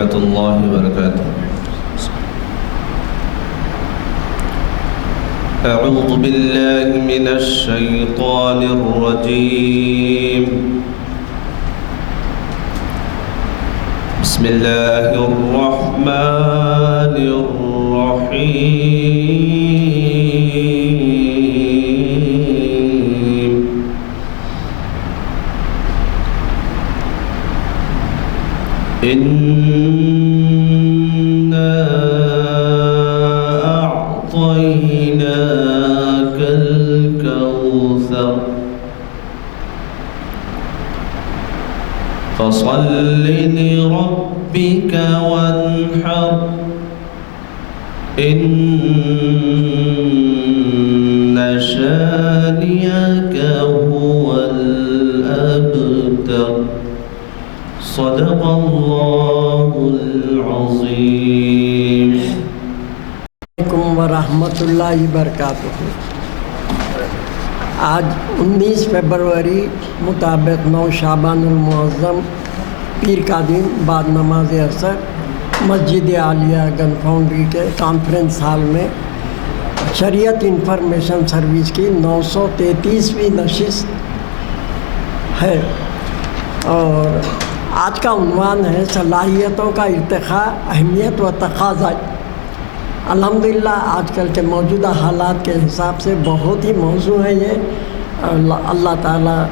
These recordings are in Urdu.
ورحمۃ اللہ وبرکاتہ۔ اعوذ باللہ من الشیطان الرجیم، بسم اللہ الرحمن الرحیم۔ إنا أعطيناك الكوثر فصل لربك وانحر إن شانئك هو الأبتر۔ صدق اللہ العظیم۔ علیکم ورحمۃ اللہ وبرکاتہ۔ آج 19 فروری مطابق 9 شعبان المعظم پیر کا دن، بعد نماز عصر مسجد عالیہ گن فاؤنڈری کے کانفرنس ہال میں شریعت انفارمیشن سروس کی 933ویں نشست ہے، اور آج کا عنوان ہے صلاحیتوں کا ارتقاء، اہمیت و تقاضا۔ الحمدللہ آج کل کے موجودہ حالات کے حساب سے بہت ہی موضوع ہے یہ۔ اللہ تعالیٰ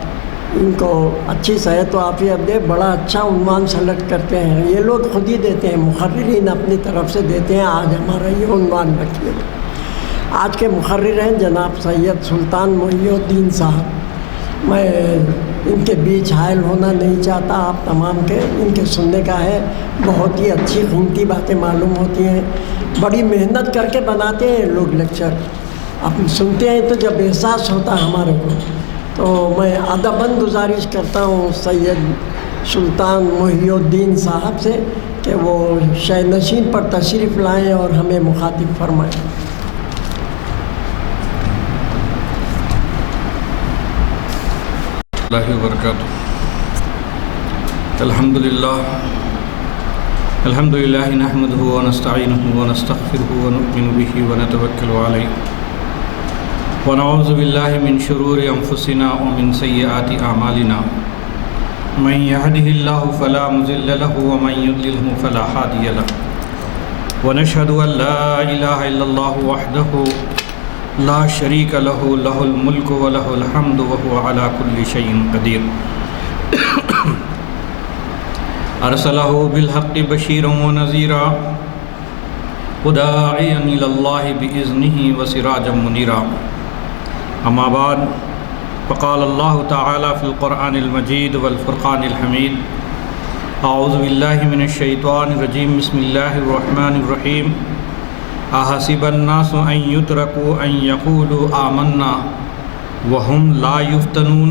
ان کو اچھی صحت و عافیت دے۔ بڑا اچھا عنوان سلیکٹ کرتے ہیں، یہ لوگ خود ہی دیتے ہیں، مقررین اپنی طرف سے دیتے ہیں آج ہمارا یہ عنوان رکھیے۔ آج کے مقرر ہیں جناب سید سلطان محی الدین صاحب۔ میں ان کے بیچ حائل ہونا نہیں چاہتا، آپ تمام کے ان کے سننے کا ہے۔ بہت ہی اچھی قیمتی باتیں معلوم ہوتی ہیں، بڑی محنت کر کے بناتے ہیں لوگ لیکچر۔ آپ سنتے ہیں تو جب احساس ہوتا ہے ہمارے کو، تو میں ادباً گزارش کرتا ہوں سید سلطان محی الدین صاحب سے کہ وہ شہ نشین پر تشریف لائیں اور ہمیں مخاطب فرمائیں۔ اللہ وبرکاتہ۔ الحمدللہ نحمدہ ونستعینہ ونستغفرہ ونؤمن بہ ونتوکل علیہ ونعوذ باللہ من شرور انفسنا ومن سیئات اعمالنا، من یہدہ اللہ فلا مضل لہ ومن یضللہ فلا ہادی لہ، ونشہد ان لا الہ الا اللہ وحدہ لا شریک لہ، لہ الملک ولہ الحمد وہو علی کل شیء قدیر۔ ارسلہ بالحق بشیرا ونذیرا وداعیا الی اللہ باذنہ وسراجا منیرا۔ اما بعد، فقال اللہ تعالی فی القرآن المجید والفرقان الحمید، اعوذ باللہ من الشیطان الرجیم، بسم اللہ الرحمن الرحیم۔ احسب الناس ان یترکوا ان یقولوا آمنا وهم لا یفتنون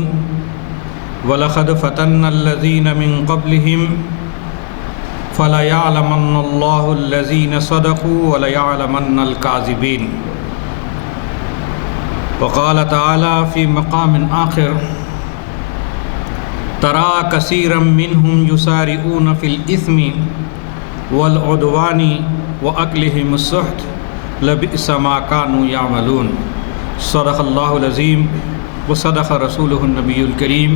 ولقد فتنا الذین من قبلهم فلیعلمن اللہ الذین صدقوا ولیعلمن الکاذبین۔ وقال تعالی فی مقام آخر، ترى کثیرا منهم یسارعون فی الاثم والعدوان وأکلهم السحت لبئس ما كانوا يعملون۔ صدق اللہ العظیم وصدق رسولہ النبی الکریم،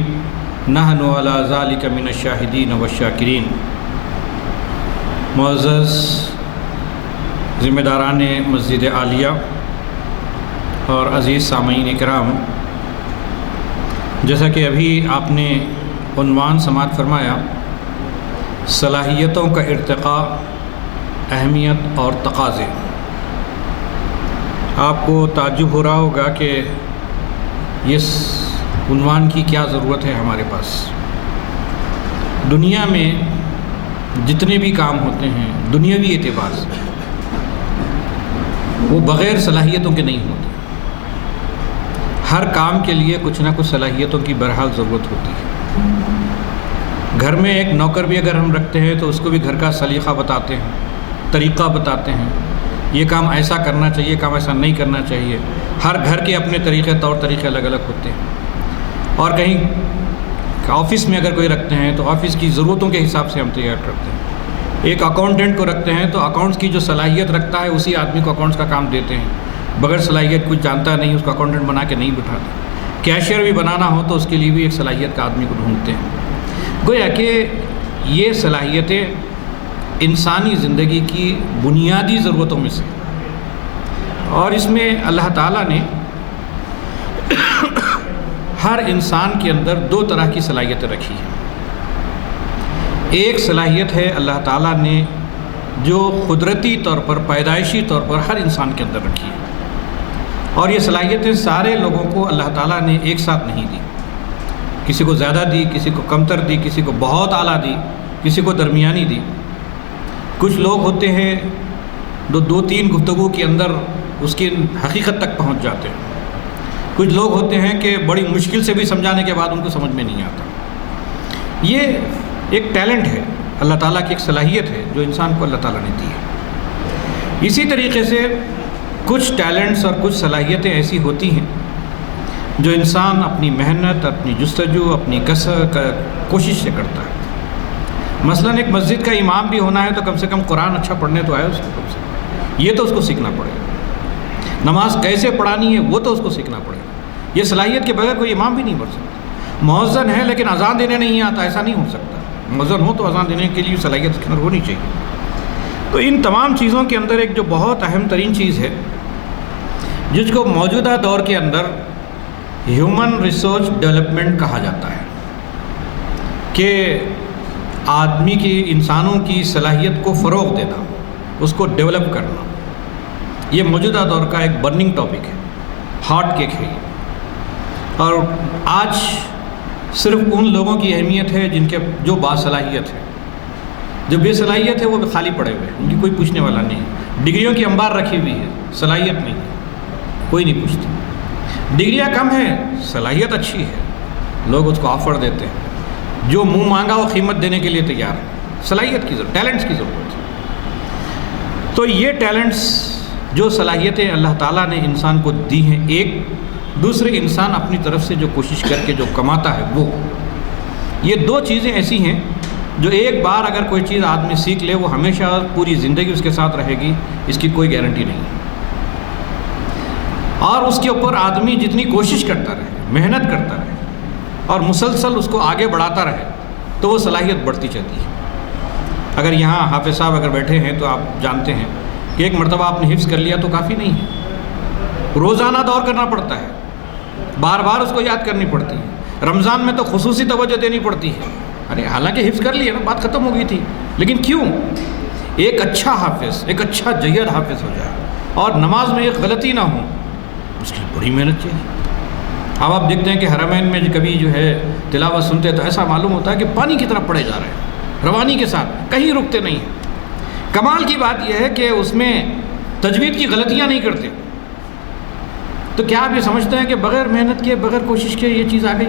نحن علی ذلک من الشاہدین والشاکرین۔ معزز ذمہ داران مسجد عالیہ اور عزیز سامعین کرام، جیسا کہ ابھی آپ نے عنوان سماعت فرمایا، صلاحیتوں کا ارتقاء، اہمیت اور تقاضے۔ آپ کو تعجب ہو رہا ہوگا کہ اس عنوان کی کیا ضرورت ہے ہمارے پاس۔ دنیا میں جتنے بھی کام ہوتے ہیں دنیاوی اعتبار سے، وہ بغیر صلاحیتوں کے نہیں ہوتے۔ ہر کام کے لیے کچھ نہ کچھ صلاحیتوں کی بہرحال ضرورت ہوتی ہے۔ گھر میں ایک نوکر بھی اگر ہم رکھتے ہیں تو اس کو بھی گھر کا سلیقہ بتاتے ہیں، طریقہ بتاتے ہیں، یہ کام ایسا کرنا چاہیے، کام ایسا نہیں کرنا چاہیے۔ ہر گھر کے اپنے طریقے، طور طریقے الگ الگ ہوتے ہیں۔ اور کہیں آفس میں اگر کوئی رکھتے ہیں تو آفس کی ضرورتوں کے حساب سے ہم تیار کرتے ہیں۔ ایک اکاؤنٹنٹ کو رکھتے ہیں تو اکاؤنٹس کی جو صلاحیت رکھتا ہے اسی آدمی کو اکاؤنٹس کا کام دیتے ہیں، بغیر صلاحیت کچھ جانتا نہیں اس کو اکاؤنٹنٹ بنا کے نہیں بٹھاتے۔ کیشیئر بھی بنانا ہو تو اس کے لیے بھی ایک صلاحیت کا آدمی کو ڈھونڈتے ہیں۔ گویا کہ یہ صلاحیتیں انسانی زندگی کی بنیادی ضرورتوں میں سے، اور اس میں اللہ تعالیٰ نے ہر انسان کے اندر دو طرح کی صلاحیتیں رکھی ہیں۔ ایک صلاحیت ہے اللہ تعالیٰ نے جو قدرتی طور پر، پیدائشی طور پر ہر انسان کے اندر رکھی ہے، اور یہ صلاحیتیں سارے لوگوں کو اللہ تعالیٰ نے ایک ساتھ نہیں دی، کسی کو زیادہ دی، کسی کو کمتر دی، کسی کو بہت اعلیٰ دی، کسی کو درمیانی دی۔ کچھ لوگ ہوتے ہیں دو تین گفتگو کے اندر اس کی حقیقت تک پہنچ جاتے ہیں، کچھ لوگ ہوتے ہیں کہ بڑی مشکل سے بھی سمجھانے کے بعد ان کو سمجھ میں نہیں آتا۔ یہ ایک ٹیلنٹ ہے، اللہ تعالیٰ کی ایک صلاحیت ہے جو انسان کو اللہ تعالیٰ نے دی ہے۔ اسی طریقے سے کچھ ٹیلنٹس اور کچھ صلاحیتیں ایسی ہوتی ہیں جو انسان اپنی محنت، اپنی جستجو، اپنی کوشش سے کرتا ہے۔ مثلا ایک مسجد کا امام بھی ہونا ہے تو کم سے کم قرآن اچھا پڑھنے تو آئے اس کو، کم سے کم یہ تو اس کو سیکھنا پڑے گا۔ نماز کیسے پڑھانی ہے وہ تو اس کو سیکھنا پڑے گا۔ یہ صلاحیت کے بغیر کوئی امام بھی نہیں پڑھ سکتا۔ مؤذن ہے لیکن اذان دینے نہیں آتا، ایسا نہیں ہو سکتا۔ مؤذن ہو تو اذان دینے کے لیے صلاحیت اس کے اندر ہونی چاہیے۔ تو ان تمام چیزوں کے اندر ایک جو بہت اہم ترین چیز ہے جس کو موجودہ دور کے اندر ہیومن ریسورس ڈیولپمنٹ کہا جاتا ہے، کہ آدمی کی، انسانوں کی صلاحیت کو فروغ دینا، اس کو ڈیولپ کرنا، یہ موجودہ دور کا ایک برننگ ٹاپک ہے، ہاٹ کیک ہے یہ۔ اور آج صرف ان لوگوں کی اہمیت ہے جو باصلاحیت ہے، جو بے صلاحیت ہے وہ خالی پڑے ہوئے ہیں، ان کی کوئی پوچھنے والا نہیں ہے۔ ڈگریوں کی انبار رکھی ہوئی ہے، صلاحیت نہیں، کوئی نہیں پوچھتا۔ ڈگریاں کم ہیں، صلاحیت اچھی ہے، لوگ اس کو آفر دیتے ہیں، جو منہ مانگا وہ قیمت دینے کے لیے تیار ہے۔ صلاحیت کی ضرورت، ٹیلنٹس کی ضرورت ہے۔ تو یہ ٹیلنٹس، جو صلاحیتیں اللہ تعالیٰ نے انسان کو دی ہیں، ایک دوسرے انسان اپنی طرف سے جو کوشش کر کے جو کماتا ہے وہ، یہ دو چیزیں ایسی ہیں جو ایک بار اگر کوئی چیز آدمی سیکھ لے وہ ہمیشہ پوری زندگی اس کے ساتھ رہے گی، اس کی کوئی گارنٹی نہیں ہے۔ اور اس کے اوپر آدمی جتنی کوشش کرتا رہے، محنت کرتا رہے اور مسلسل اس کو آگے بڑھاتا رہے تو وہ صلاحیت بڑھتی چلتی ہے۔ اگر یہاں حافظ صاحب اگر بیٹھے ہیں تو آپ جانتے ہیں کہ ایک مرتبہ آپ نے حفظ کر لیا تو کافی نہیں ہے، روزانہ دور کرنا پڑتا ہے، بار بار اس کو یاد کرنی پڑتی ہے۔ رمضان میں تو خصوصی توجہ دینی پڑتی ہے۔ ارے حالانکہ حفظ کر لیا نا، بات ختم ہو گئی تھی، لیکن کیوں؟ ایک اچھا حافظ، ایک اچھا جید حافظ ہو جائے اور نماز میں ایک غلطی نہ ہو، اس کی بڑی محنت چاہیے۔ اب آپ دیکھتے ہیں کہ حرمین میں کبھی جو ہے تلاوت سنتے تو ایسا معلوم ہوتا ہے کہ پانی کی طرف پڑے جا رہے ہیں، روانی کے ساتھ، کہیں رکتے نہیں ہیں۔ کمال کی بات یہ ہے کہ اس میں تجوید کی غلطیاں نہیں کرتے۔ تو کیا آپ یہ سمجھتے ہیں کہ بغیر محنت کے، بغیر کوشش کے یہ چیز آ گئی؟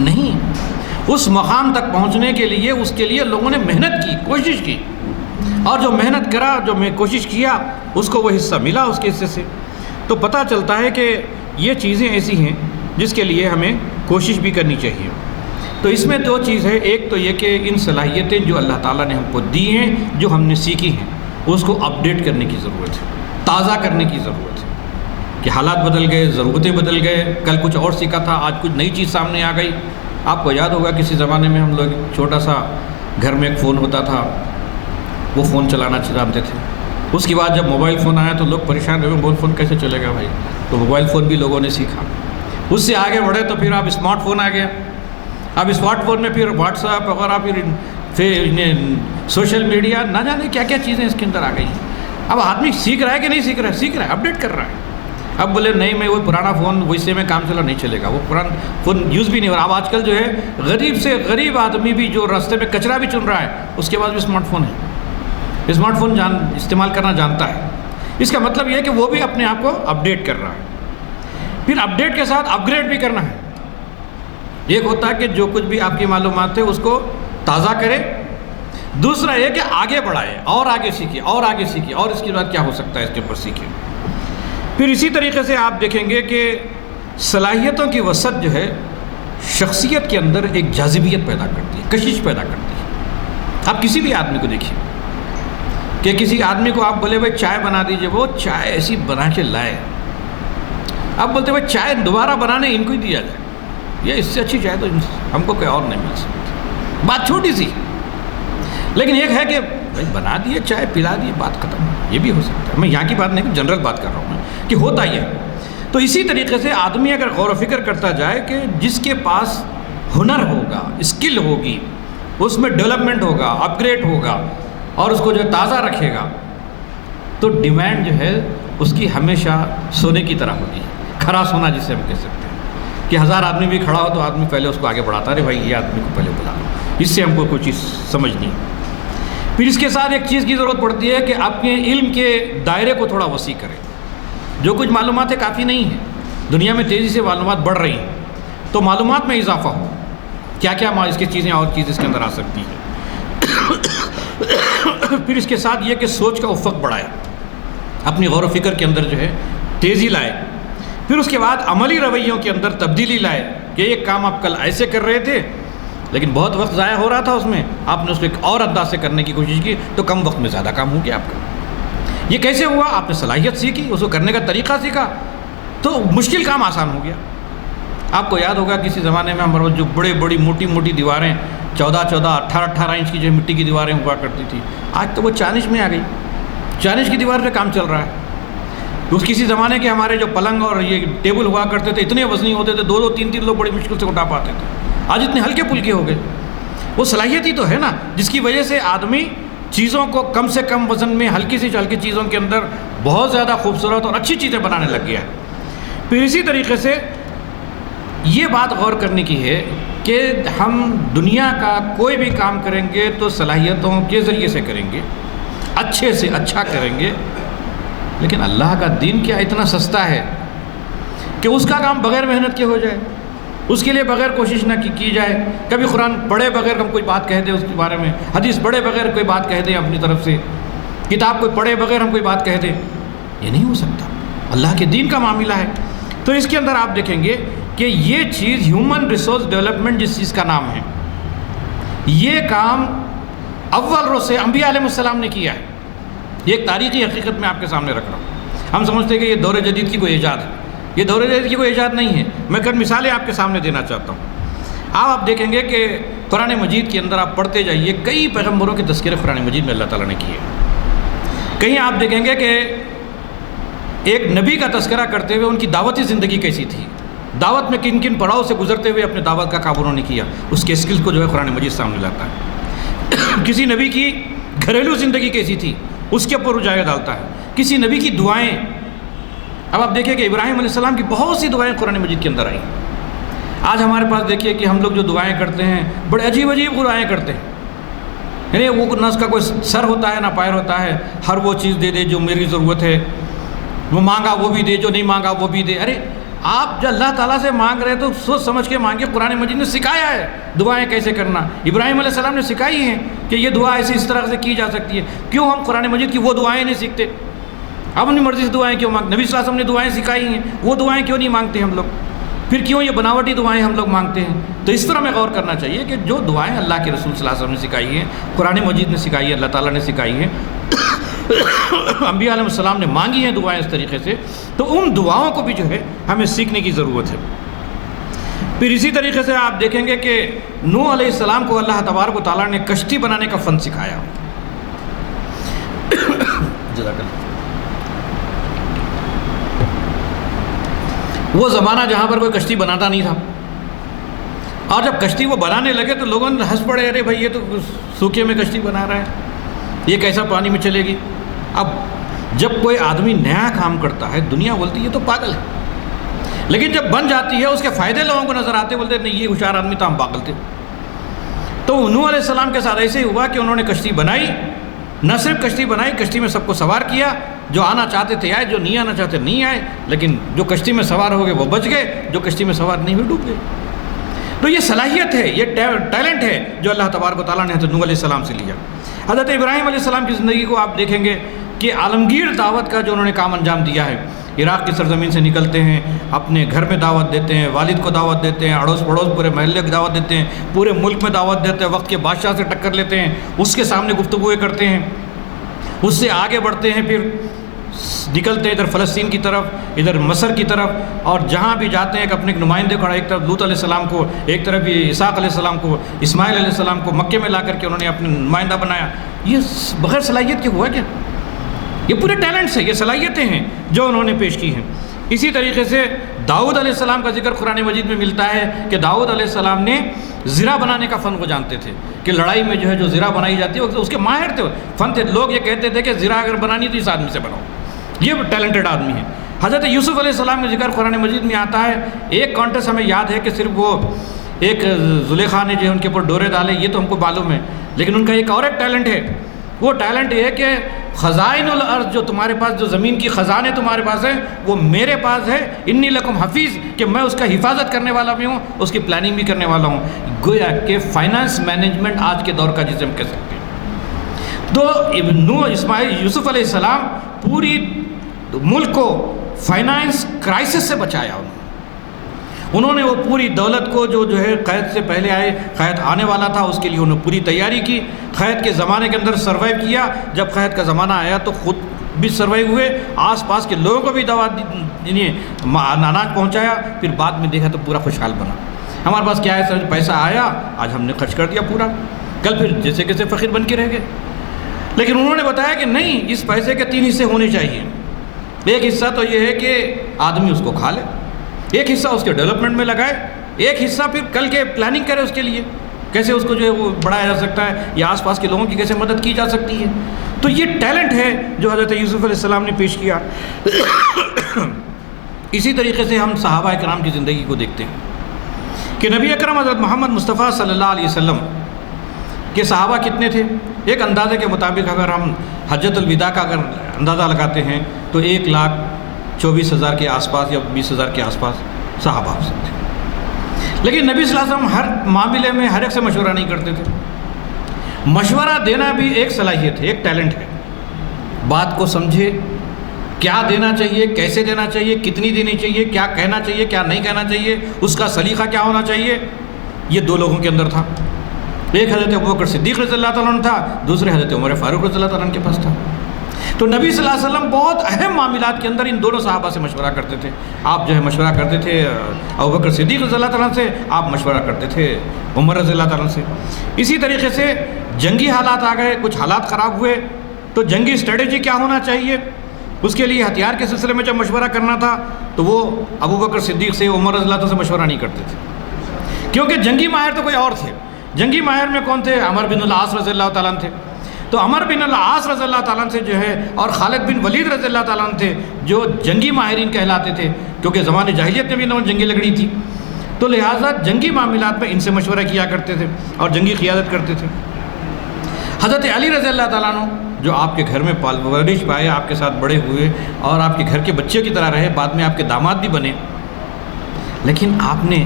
نہیں، اس مقام تک پہنچنے کے لیے، اس کے لیے لوگوں نے محنت کی، کوشش کی، اور جو محنت کرا، جو میں کوشش کیا، اس کو وہ حصہ ملا اس کے حصے سے۔ تو پتہ چلتا ہے کہ یہ چیزیں ایسی ہیں جس کے لیے ہمیں کوشش بھی کرنی چاہیے۔ تو اس میں دو چیز ہے، ایک تو یہ کہ ان صلاحیتیں جو اللہ تعالیٰ نے ہم کو دی ہیں، جو ہم نے سیکھی ہیں، اس کو اپڈیٹ کرنے کی ضرورت ہے، تازہ کرنے کی ضرورت ہے، کہ حالات بدل گئے، ضرورتیں بدل گئے، کل کچھ اور سیکھا تھا، آج کچھ نئی چیز سامنے آ گئی۔ آپ کو یاد ہوگا کسی زمانے میں ہم لوگ چھوٹا سا گھر میں ایک فون ہوتا تھا، وہ فون چلانا جانتے تھے۔ اس کے بعد جب موبائل فون آیا تو لوگ پریشان ہوئے، موبائل فون کیسے چلے گا بھائی؟ تو موبائل فون بھی لوگوں نے سیکھا۔ اس سے آگے بڑھے تو پھر اب اسمارٹ فون آ گیا۔ اب اسمارٹ فون میں پھر واٹس ایپ وغیرہ، پھر سوشل میڈیا، نہ جانے کیا کیا چیزیں اس کے اندر آ گئی ہیں۔ اب آدمی سیکھ رہا ہے کہ نہیں سیکھ رہا ہے؟ سیکھ رہا ہے، اپڈیٹ کر رہا ہے۔ اب بولے نہیں میں وہ پرانا فون ویسے میں کام چلا، نہیں چلے گا، وہ پرانا فون یوز بھی نہیں ہو رہا۔ اب آج کل جو ہے غریب سے غریب آدمی بھی جو راستے میں کچرا بھی چن رہا ہے، اس کے بعد بھی اسمارٹ فون ہے، اسمارٹ فون استعمال کرنا جانتا ہے۔ اس کا مطلب یہ ہے کہ وہ بھی اپنے آپ کو اپڈیٹ کر رہا ہے۔ پھر اپڈیٹ کے ساتھ اپ گریڈ بھی کرنا ہے۔ ایک ہوتا ہے کہ جو کچھ بھی آپ کی معلومات ہے اس کو تازہ کرے، دوسرا یہ کہ آگے بڑھائے اور آگے سیکھے اور آگے سیکھے، اور اس کے بعد کیا ہو سکتا ہے اس کے اوپر سیکھے۔ پھر اسی طریقے سے آپ دیکھیں گے کہ صلاحیتوں کی وسعت جو ہے شخصیت کے اندر ایک جاذبیت پیدا کرتی ہے، کشش پیدا کرتی ہے۔ آپ کسی بھی آدمی کو دیکھیے کہ کسی آدمی کو آپ بولے بھائی چائے بنا دیجئے، وہ چائے ایسی بنا کے لائے، آپ بولتے بھائی چائے دوبارہ بنانے ان کو ہی دیا جائے، یہ اس سے اچھی چائے تو ہم کو کوئی اور نہیں مل سکتی، بات چھوٹی سی، لیکن ایک ہے کہ بھائی بنا دیے چائے پلا دیے بات ختم، یہ بھی ہو سکتا ہے۔ میں یہاں کی بات نہیں، جنرل بات کر رہا ہوں میں کہ ہوتا ہی ہے۔ تو اسی طریقے سے آدمی اگر غور و فکر کرتا جائے کہ جس کے پاس ہنر ہوگا، اسکل ہوگی، اس میں ڈیولپمنٹ ہوگا، اپ گریڈ ہوگا اور اس کو جو تازہ رکھے گا، تو ڈیمانڈ جو ہے اس کی ہمیشہ سونے کی طرح ہوگی، کھرا سونا جسے ہم کہہ سکتے ہیں کہ 1000 آدمی بھی کھڑا ہو تو آدمی پہلے اس کو آگے بڑھاتا ہے، ارے بھائی یہ آدمی کو پہلے بلا لو، اس سے ہم کو کوئی چیز سمجھنی ہے۔ پھر اس کے ساتھ ایک چیز کی ضرورت پڑتی ہے کہ اپنے علم کے دائرے کو تھوڑا وسیع کریں۔ جو کچھ معلومات ہے کافی نہیں ہے، دنیا میں تیزی سے معلومات بڑھ رہی ہیں، تو معلومات میں اضافہ ہو، کیا کیا اس کی چیزیں اور چیز اس کے اندر آ سکتی ہیں۔ پھر اس کے ساتھ یہ کہ سوچ کا افق بڑھائے، اپنی غور و فکر کے اندر جو ہے تیزی لائے۔ پھر اس کے بعد عملی رویوں کے اندر تبدیلی لائے کہ ایک کام آپ کل ایسے کر رہے تھے لیکن بہت وقت ضائع ہو رہا تھا اس میں، آپ نے اس کو ایک اور انداز سے کرنے کی کوشش کی تو کم وقت میں زیادہ کام ہو گیا آپ کا۔ یہ کیسے ہوا؟ آپ نے صلاحیت سیکھی، اس کو کرنے کا طریقہ سیکھا تو مشکل کام آسان ہو گیا۔ آپ کو یاد ہوگا کسی زمانے میں ہمارے جو بڑی موٹی موٹی دیواریں 14 18 انچ کی جو مٹی کی دیواریں ہوا کرتی تھی، آج تو وہ 4 انچ میں آ گئی، 4 انچ کی دیوار پہ کام چل رہا ہے۔ اس کسی زمانے کے ہمارے جو پلنگ اور یہ ٹیبل ہوا کرتے تھے اتنے وزنی ہوتے تھے، 2 3 لوگ بڑی مشکل سے اٹھا پاتے تھے، آج اتنے ہلکے پھلکے ہو گئے۔ وہ صلاحیت ہی تو ہے نا جس کی وجہ سے آدمی چیزوں کو کم سے کم وزن میں ہلکی سے ہلکی چیزوں کے اندر بہت زیادہ خوبصورت اور اچھی چیزیں بنانے لگ گیا ہے۔ پھر اسی طریقے سے یہ بات غور کرنے کی ہے کہ ہم دنیا کا کوئی بھی کام کریں گے تو صلاحیتوں کے ذریعے سے کریں گے، اچھے سے اچھا کریں گے، لیکن اللہ کا دین کیا اتنا سستا ہے کہ اس کا کام بغیر محنت کے ہو جائے، اس کے لیے بغیر کوشش نہ کی جائے۔ کبھی قرآن پڑھے بغیر ہم کوئی بات کہہ دیں اس کے بارے میں، حدیث پڑھے بغیر کوئی بات کہہ دیں اپنی طرف سے، کتاب کوئی پڑھے بغیر ہم کوئی بات کہہ دیں، یہ نہیں ہو سکتا۔ اللہ کے دین کا معاملہ ہے تو اس کے اندر آپ دیکھیں گے کہ یہ چیز ہیومن ریسورس ڈیولپمنٹ جس چیز کا نام ہے، یہ کام اول روز سے انبیاء علیہ السلام نے کیا ہے۔ یہ ایک تاریخی حقیقت میں آپ کے سامنے رکھ رہا ہوں۔ ہم سمجھتے ہیں کہ یہ دور جدید کی کوئی ایجاد ہے، یہ دور جدید کی کوئی ایجاد نہیں ہے۔ میں کچھ مثالیں آپ کے سامنے دینا چاہتا ہوں۔ آپ دیکھیں گے کہ قرآن مجید کے اندر آپ پڑھتے جائیے، کئی پیغمبروں کے تذکرے قرآن مجید میں اللہ تعالیٰ نے کیے۔ کہیں آپ دیکھیں گے کہ ایک نبی کا تذکرہ کرتے ہوئے ان کی دعوتی زندگی کیسی تھی، دعوت میں کن کن پڑاؤ سے گزرتے ہوئے اپنے دعوت کا کام انہوں نے کیا، اس کے اسکلز کو جو ہے قرآن مجید سامنے لاتا ہے۔ کسی نبی کی گھریلو زندگی کیسی تھی اس کے اوپر اجاگر ڈالتا ہے، کسی نبی کی دعائیں۔ اب آپ دیکھیں کہ ابراہیم علیہ السلام کی بہت سی دعائیں قرآن مجید کے اندر آئیں۔ آج ہمارے پاس دیکھیے کہ ہم لوگ جو دعائیں کرتے ہیں بڑے عجیب دعائیں کرتے ہیں، یعنی وہ نہ اس کا کوئی سر ہوتا ہے نہ پیر ہوتا ہے، ہر وہ چیز دے دے جو میری ضرورت ہے، وہ مانگا وہ بھی دے، جو نہیں مانگا وہ بھی دے۔ ارے آپ جو اللہ تعالیٰ سے مانگ رہے تو سوچ سمجھ کے مانگے۔ قرآن مجید نے سکھایا ہے دعائیں کیسے کرنا، ابراہیم علیہ السلام نے سکھائی ہیں کہ یہ دعا ایسی اس طرح سے کی جا سکتی ہے۔ کیوں ہم قرآن مجید کی وہ دعائیں نہیں سیکھتے؟ اپنی مرضی سے دعائیں کیوں مانگتے؟ نبی صلی اللہ علیہ وسلم نے دعائیں سکھائی ہیں، وہ دعائیں کیوں نہیں مانگتے ہم لوگ؟ پھر کیوں یہ بناوٹی دعائیں ہم لوگ مانگتے ہیں؟ تو اس طرح میں غور کرنا چاہیے کہ جو دعائیں اللہ کے رسول صلی اللہ علیہ وسلم نے سکھائی ہیں، قرآن مجید نے سکھائی ہے، اللہ تعالیٰ نے سکھائی ہیں، انبیاء علیہ السلام نے مانگی ہیں دعائیں اس طریقے سے، تو ان دعاؤں کو بھی جو ہے ہمیں سیکھنے کی ضرورت ہے۔ پھر اسی طریقے سے آپ دیکھیں گے کہ نوح علیہ السلام کو اللہ تبارک و تعالیٰ نے کشتی بنانے کا فن سکھایا۔ وہ زمانہ جہاں پر کوئی کشتی بناتا نہیں تھا، اور جب کشتی وہ بنانے لگے تو لوگوں نے ہنس پڑے، ارے بھائی یہ تو سوکھے میں کشتی بنا رہا ہے، یہ کیسا پانی میں چلے گی۔ اب جب کوئی آدمی نیا کام کرتا ہے دنیا بولتی ہے یہ تو پاگل ہے، لیکن جب بن جاتی ہے اس کے فائدے لوگوں کو نظر آتے، بولتے نہیں یہ ہوشیار آدمی تھا، ہم پاگل تھے۔ تو نوح علیہ السلام کے ساتھ ایسے ہی ہوا کہ انہوں نے کشتی بنائی، نہ صرف کشتی بنائی، کشتی میں سب کو سوار کیا، جو آنا چاہتے تھے آئے، جو نہیں آنا چاہتے نہیں آئے، لیکن جو کشتی میں سوار ہو گئے وہ بچ گئے، جو کشتی میں سوار نہیں ہوئے ڈوب گئے۔ تو یہ صلاحیت ہے، یہ ٹیلنٹ ہے جو اللہ تبارک و تعالیٰ نے حضرت نوح علیہ السلام سے لیا۔ حضرت ابراہیم علیہ السلام کی زندگی کو آپ دیکھیں گے کہ عالمگیر دعوت کا جو انہوں نے کام انجام دیا ہے، عراق کی سرزمین سے نکلتے ہیں، اپنے گھر میں دعوت دیتے ہیں، والد کو دعوت دیتے ہیں، اڑوس پڑوس پورے محلے کی دعوت دیتے ہیں، پورے ملک میں دعوت دیتے ہیں، وقت کے بادشاہ سے ٹکر لیتے ہیں، اس کے سامنے گفتگویں کرتے ہیں، اس سے آگے بڑھتے ہیں، پھر نکلتے ہیں ادھر فلسطین کی طرف، ادھر مصر کی طرف، اور جہاں بھی جاتے ہیں کہ اپنے ایک نمائندے کو، ایک طرف لوط علیہ السلام کو، ایک طرف یہ اسحاق علیہ السلام کو، اسماعیل علیہ السلام کو مکے میں لا کر کے انہوں نے اپنے نمائندہ بنایا۔ یہ بغیر صلاحیت کے ہوا کیا؟ یہ پورے ٹیلنٹس ہیں، یہ صلاحیتیں ہیں جو انہوں نے پیش کی ہیں۔ اسی طریقے سے داؤد علیہ السلام کا ذکر قرآن مجید میں ملتا ہے کہ داؤد علیہ السلام نے زرہ بنانے کا فن کو جانتے تھے، کہ لڑائی میں جو ہے جو زرہ بنائی جاتی ہے اس کے ماہر تھے، فن تھے۔ لوگ یہ کہتے تھے کہ زرہ اگر بنانی تو اس آدمی سے بناؤ، یہ ٹیلنٹڈ آدمی ہے۔ حضرت یوسف علیہ السلام کا ذکر قرآن مجید میں آتا ہے، ایک کانٹیکس ہمیں یاد ہے کہ صرف وہ ایک زلیخا نے جو ہے ان کے اوپر ڈورے ڈالے، یہ تو ہم کو معلوم ہے، لیکن ان کا ایک اور ایک ٹیلنٹ ہے، وہ ٹیلنٹ یہ ہے کہ خزائن الارض، جو تمہارے پاس جو زمین کی خزانے تمہارے پاس ہیں وہ میرے پاس ہے، انی لکم حفیظ، کہ میں اس کا حفاظت کرنے والا بھی ہوں، اس کی پلاننگ بھی کرنے والا ہوں۔ گویا کہ فائنانس مینجمنٹ آج کے دور کا جسے ہم کہہ سکتے ہیں۔ تو یوسف علیہ السلام پوری ملک کو فائنانس کرائسس سے بچایا انہوں نے وہ پوری دولت کو جو ہے قید سے پہلے آئے، قید آنے والا تھا، اس کے لیے انہوں نے پوری تیاری کی، قید کے زمانے کے اندر سروائیو کیا۔ جب قید کا زمانہ آیا تو خود بھی سروائیو ہوئے، آس پاس کے لوگوں کو بھی دوا اناج پہنچایا، پھر بعد میں دیکھا تو پورا خوشحال بنا۔ ہمارے پاس کیا ہے سر، پیسہ آیا آج ہم نے خرچ کر دیا پورا، کل پھر جیسے کیسے فقیر بن کے رہ گئے۔ لیکن انہوں نے بتایا کہ نہیں، اس پیسے کے 3 حصے ہونے چاہیے۔ ایک حصہ تو یہ ہے کہ آدمی اس کو کھا لے، ایک حصہ اس کے ڈیولپمنٹ میں لگائے، ایک حصہ پھر کل کے پلاننگ کرے اس کے لیے، کیسے اس کو جو ہے وہ بڑھایا جا سکتا ہے، یا آس پاس کے لوگوں کی کیسے مدد کی جا سکتی ہے۔ تو یہ ٹیلنٹ ہے جو حضرت یوسف علیہ السلام نے پیش کیا۔ اسی طریقے سے ہم صحابہ کرام کی زندگی کو دیکھتے ہیں کہ نبی اکرم حضرت محمد مصطفیٰ صلی اللہ علیہ وسلم کے صحابہ کتنے تھے۔ ایک اندازے کے مطابق اگر ہم حجۃ الوداع کا اگر اندازہ لگاتے ہیں تو 1,24,000 کے آس پاس یا 20,000 کے آس پاس صحابہ ہو سکتے ہیں۔ لیکن نبی صلی اللہ علیہ وسلم ہر معاملے میں ہر ایک سے مشورہ نہیں کرتے تھے۔ مشورہ دینا بھی ایک صلاحیت ہے، ایک ٹیلنٹ ہے۔ بات کو سمجھے، کیا دینا چاہیے، کیسے دینا چاہیے، کتنی دینی چاہیے، کیا کہنا چاہیے، کیا نہیں کہنا چاہیے، اس کا سلیقہ کیا ہونا چاہیے، یہ 2 لوگوں کے اندر تھا۔ ایک حضرت ابوبکر صدیق رضی اللہ تعالیٰ عنہ تھا، دوسرے حضرت عمر فاروق رضی اللہ تعالیٰ عنہ کے پاس تھا۔ تو نبی صلی اللہ علیہ وسلم بہت اہم معاملات کے اندر ان دونوں صحابہ سے مشورہ کرتے تھے۔ آپ جو ہے مشورہ کرتے تھے ابوبکر صدیق رضی اللہ تعالیٰ عنہ سے، آپ مشورہ کرتے تھے عمر رضی اللہ تعالیٰ عنہ سے۔ اسی طریقے سے جنگی حالات آ گئے، کچھ حالات خراب ہوئے تو جنگی اسٹریٹجی کیا ہونا چاہیے، اس کے لیے ہتھیار کے سلسلے میں جب مشورہ کرنا تھا تو وہ ابوبکر صدیق سے، عمر رضی اللہ تعالیٰ سے مشورہ نہیں کرتے تھے، کیونکہ جنگی ماہر تو کوئی اور تھے۔ جنگی ماہر میں کون تھے؟ عمر بن العاص رضی اللہ تعالیٰ عنہ تھے۔ تو عمر بن العاص رضی اللہ تعالیٰ عنہ سے جو ہے، اور خالد بن ولید رضی اللہ تعالیٰ عنہ تھے جو جنگی ماہرین کہلاتے تھے، کیونکہ زمانے جاہلیت میں بھی انہوں نے جنگی لڑی تھی، تو لہٰذا جنگی معاملات میں ان سے مشورہ کیا کرتے تھے اور جنگی قیادت کرتے تھے۔ حضرت علی رضی اللہ تعالیٰ عنہ جو آپ کے گھر میں پرورش پائے، آپ کے ساتھ بڑے ہوئے اور آپ کے گھر کے بچے کی طرح رہے، بعد میں آپ کے داماد بھی بنے، لیکن آپ نے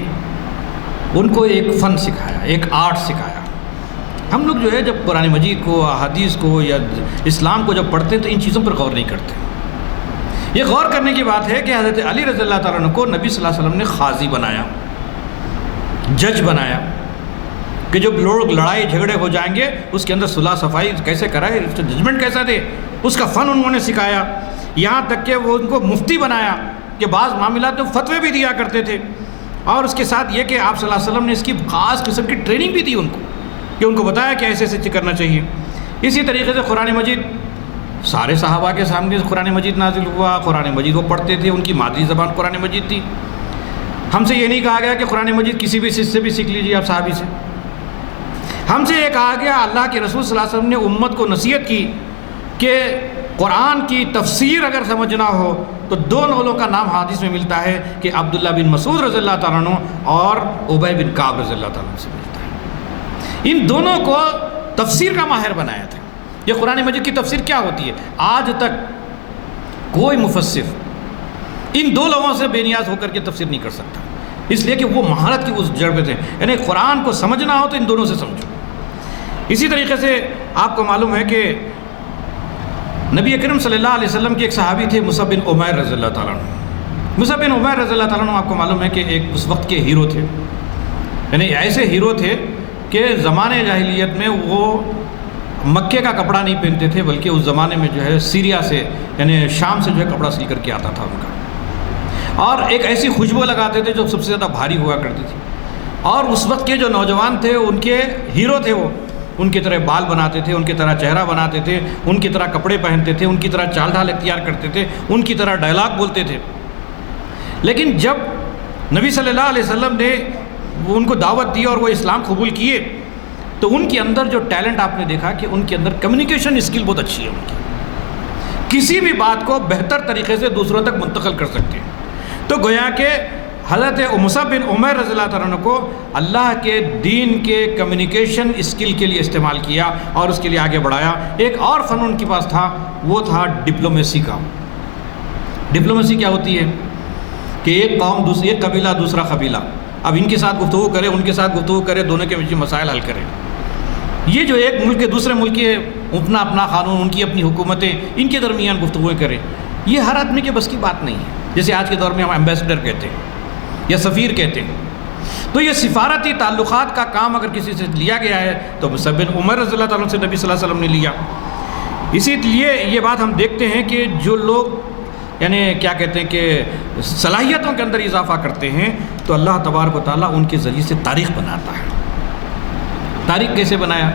ان کو ایک فن سکھایا، ایک آرٹ سکھایا۔ ہم لوگ جو ہے جب قرآن مجید کو، احادیث کو یا اسلام کو جب پڑھتے ہیں تو ان چیزوں پر غور نہیں کرتے۔ یہ غور کرنے کی بات ہے کہ حضرت علی رضی اللہ تعالیٰ عنہ کو نبی صلی اللہ علیہ وسلم نے قاضی بنایا، جج بنایا، کہ جب لوگ لڑائی جھگڑے ہو جائیں گے اس کے اندر صلح صفائی کیسے کرائے، ججمنٹ کیسا دے، اس کا فن انہوں نے سکھایا۔ یہاں تک کہ وہ ان کو مفتی بنایا کہ بعض معاملات میں فتوے بھی دیا کرتے تھے، اور اس کے ساتھ یہ کہ آپ صلی اللہ علیہ وسلم نے اس کی خاص قسم کی ٹریننگ بھی دی ان کو، کہ ان کو بتایا کہ ایسے ایسے کرنا چاہیے۔ اسی طریقے سے قرآن مجید سارے صحابہ کے سامنے قرآن مجید نازل ہوا، قرآن مجید وہ پڑھتے تھے، ان کی مادری زبان قرآن مجید تھی۔ ہم سے یہ نہیں کہا گیا کہ قرآن مجید کسی بھی چیز سے بھی سیکھ لیجیے آپ صحابی سے، ہم سے یہ کہا گیا، اللہ کے رسول صلی اللہ علیہ وسلم نے امت کو نصیحت کی کہ قرآن کی تفسیر اگر سمجھنا ہو تو 2 نولوں کا نام حدیث میں ملتا ہے کہ عبداللہ بن مسعود رضی اللہ تعالیٰ عنہ اور ابی بن کعب رضی اللہ تعالیٰ عنہ سے ملتا ہے۔ ان دونوں کو تفسیر کا ماہر بنایا تھا۔ یہ قرآن مجید کی تفسیر کیا ہوتی ہے؟ آج تک کوئی مفسر ان 2 لوگوں سے بے نیاز ہو کر کے تفسیر نہیں کر سکتا، اس لیے کہ وہ مہارت کی اس جڑ پہ تھے، یعنی قرآن کو سمجھنا ہو تو ان دونوں سے سمجھو۔ اسی طریقے سے آپ کو معلوم ہے کہ نبی اکرم صلی اللہ علیہ وسلم کے ایک صحابی تھے مصعب بن عمیر رضی اللہ تعالیٰ عنہ۔ مصعب بن عمیر رضی اللہ تعالیٰ عنہ آپ کو معلوم ہے کہ ایک اس وقت کے ہیرو تھے، یعنی ایسے ہیرو تھے کہ زمانے جاہلیت میں وہ مکے کا کپڑا نہیں پہنتے تھے، بلکہ اس زمانے میں جو ہے سیریا سے یعنی شام سے جو ہے کپڑا سل کر کے آتا تھا ان کا، اور ایک ایسی خوشبو لگاتے تھے جو سب سے زیادہ بھاری ہوا کرتی تھی، اور اس وقت کے جو نوجوان تھے ان کے ہیرو تھے، وہ ان کی طرح بال بناتے تھے، ان کی طرح چہرہ بناتے تھے، ان کی طرح کپڑے پہنتے تھے، ان کی طرح چال ڈھال اختیار کرتے تھے، ان کی طرح ڈائلاگ بولتے تھے۔ لیکن جب نبی صلی اللہ علیہ وسلم نے ان کو دعوت دی اور وہ اسلام قبول کیے تو ان کے اندر جو ٹیلنٹ آپ نے دیکھا کہ ان کے اندر کمیونیکیشن اسکل بہت اچھی ہے، ان کی کسی بھی بات کو بہتر طریقے سے دوسروں تک منتقل کر سکتے ہیں۔ تو گویا کہ حضرت مصعب بن عمیر رضی اللہ تعالیٰ عنہ کو اللہ کے دین کے کمیونیکیشن اسکل کے لیے استعمال کیا اور اس کے لیے آگے بڑھایا۔ ایک اور فن ان کے پاس تھا، وہ تھا ڈپلومیسی کا۔ ڈپلومیسی کیا ہوتی ہے کہ ایک قوم ایک قبیلہ دوسرا قبیلہ اب ان کے ساتھ گفتگو کرے، ان کے ساتھ گفتگو کرے، دونوں کے بیچ مسائل حل کرے۔ یہ جو ایک ملک کے دوسرے ملک کے اپنا اپنا قانون، ان کی اپنی حکومتیں، ان کے درمیان گفتگویں کرے، یہ ہر آدمی کے بس کی بات نہیں ہے۔ جیسے آج کے دور میں ہم ایمبیسڈر کہتے ہیں یا سفیر کہتے ہیں، تو یہ سفارتی تعلقات کا کام اگر کسی سے لیا گیا ہے تو مصعب بن عمیر رضی اللہ تعالیٰ سے نبی صلی اللہ علیہ وسلم نے لیا۔ اسی لیے یہ بات ہم دیکھتے ہیں کہ جو لوگ یعنی کیا کہتے ہیں کہ صلاحیتوں کے اندر اضافہ کرتے ہیں تو اللہ تبارک و تعالیٰ ان کے ذریعے سے تاریخ بناتا ہے۔ تاریخ کیسے بنایا؟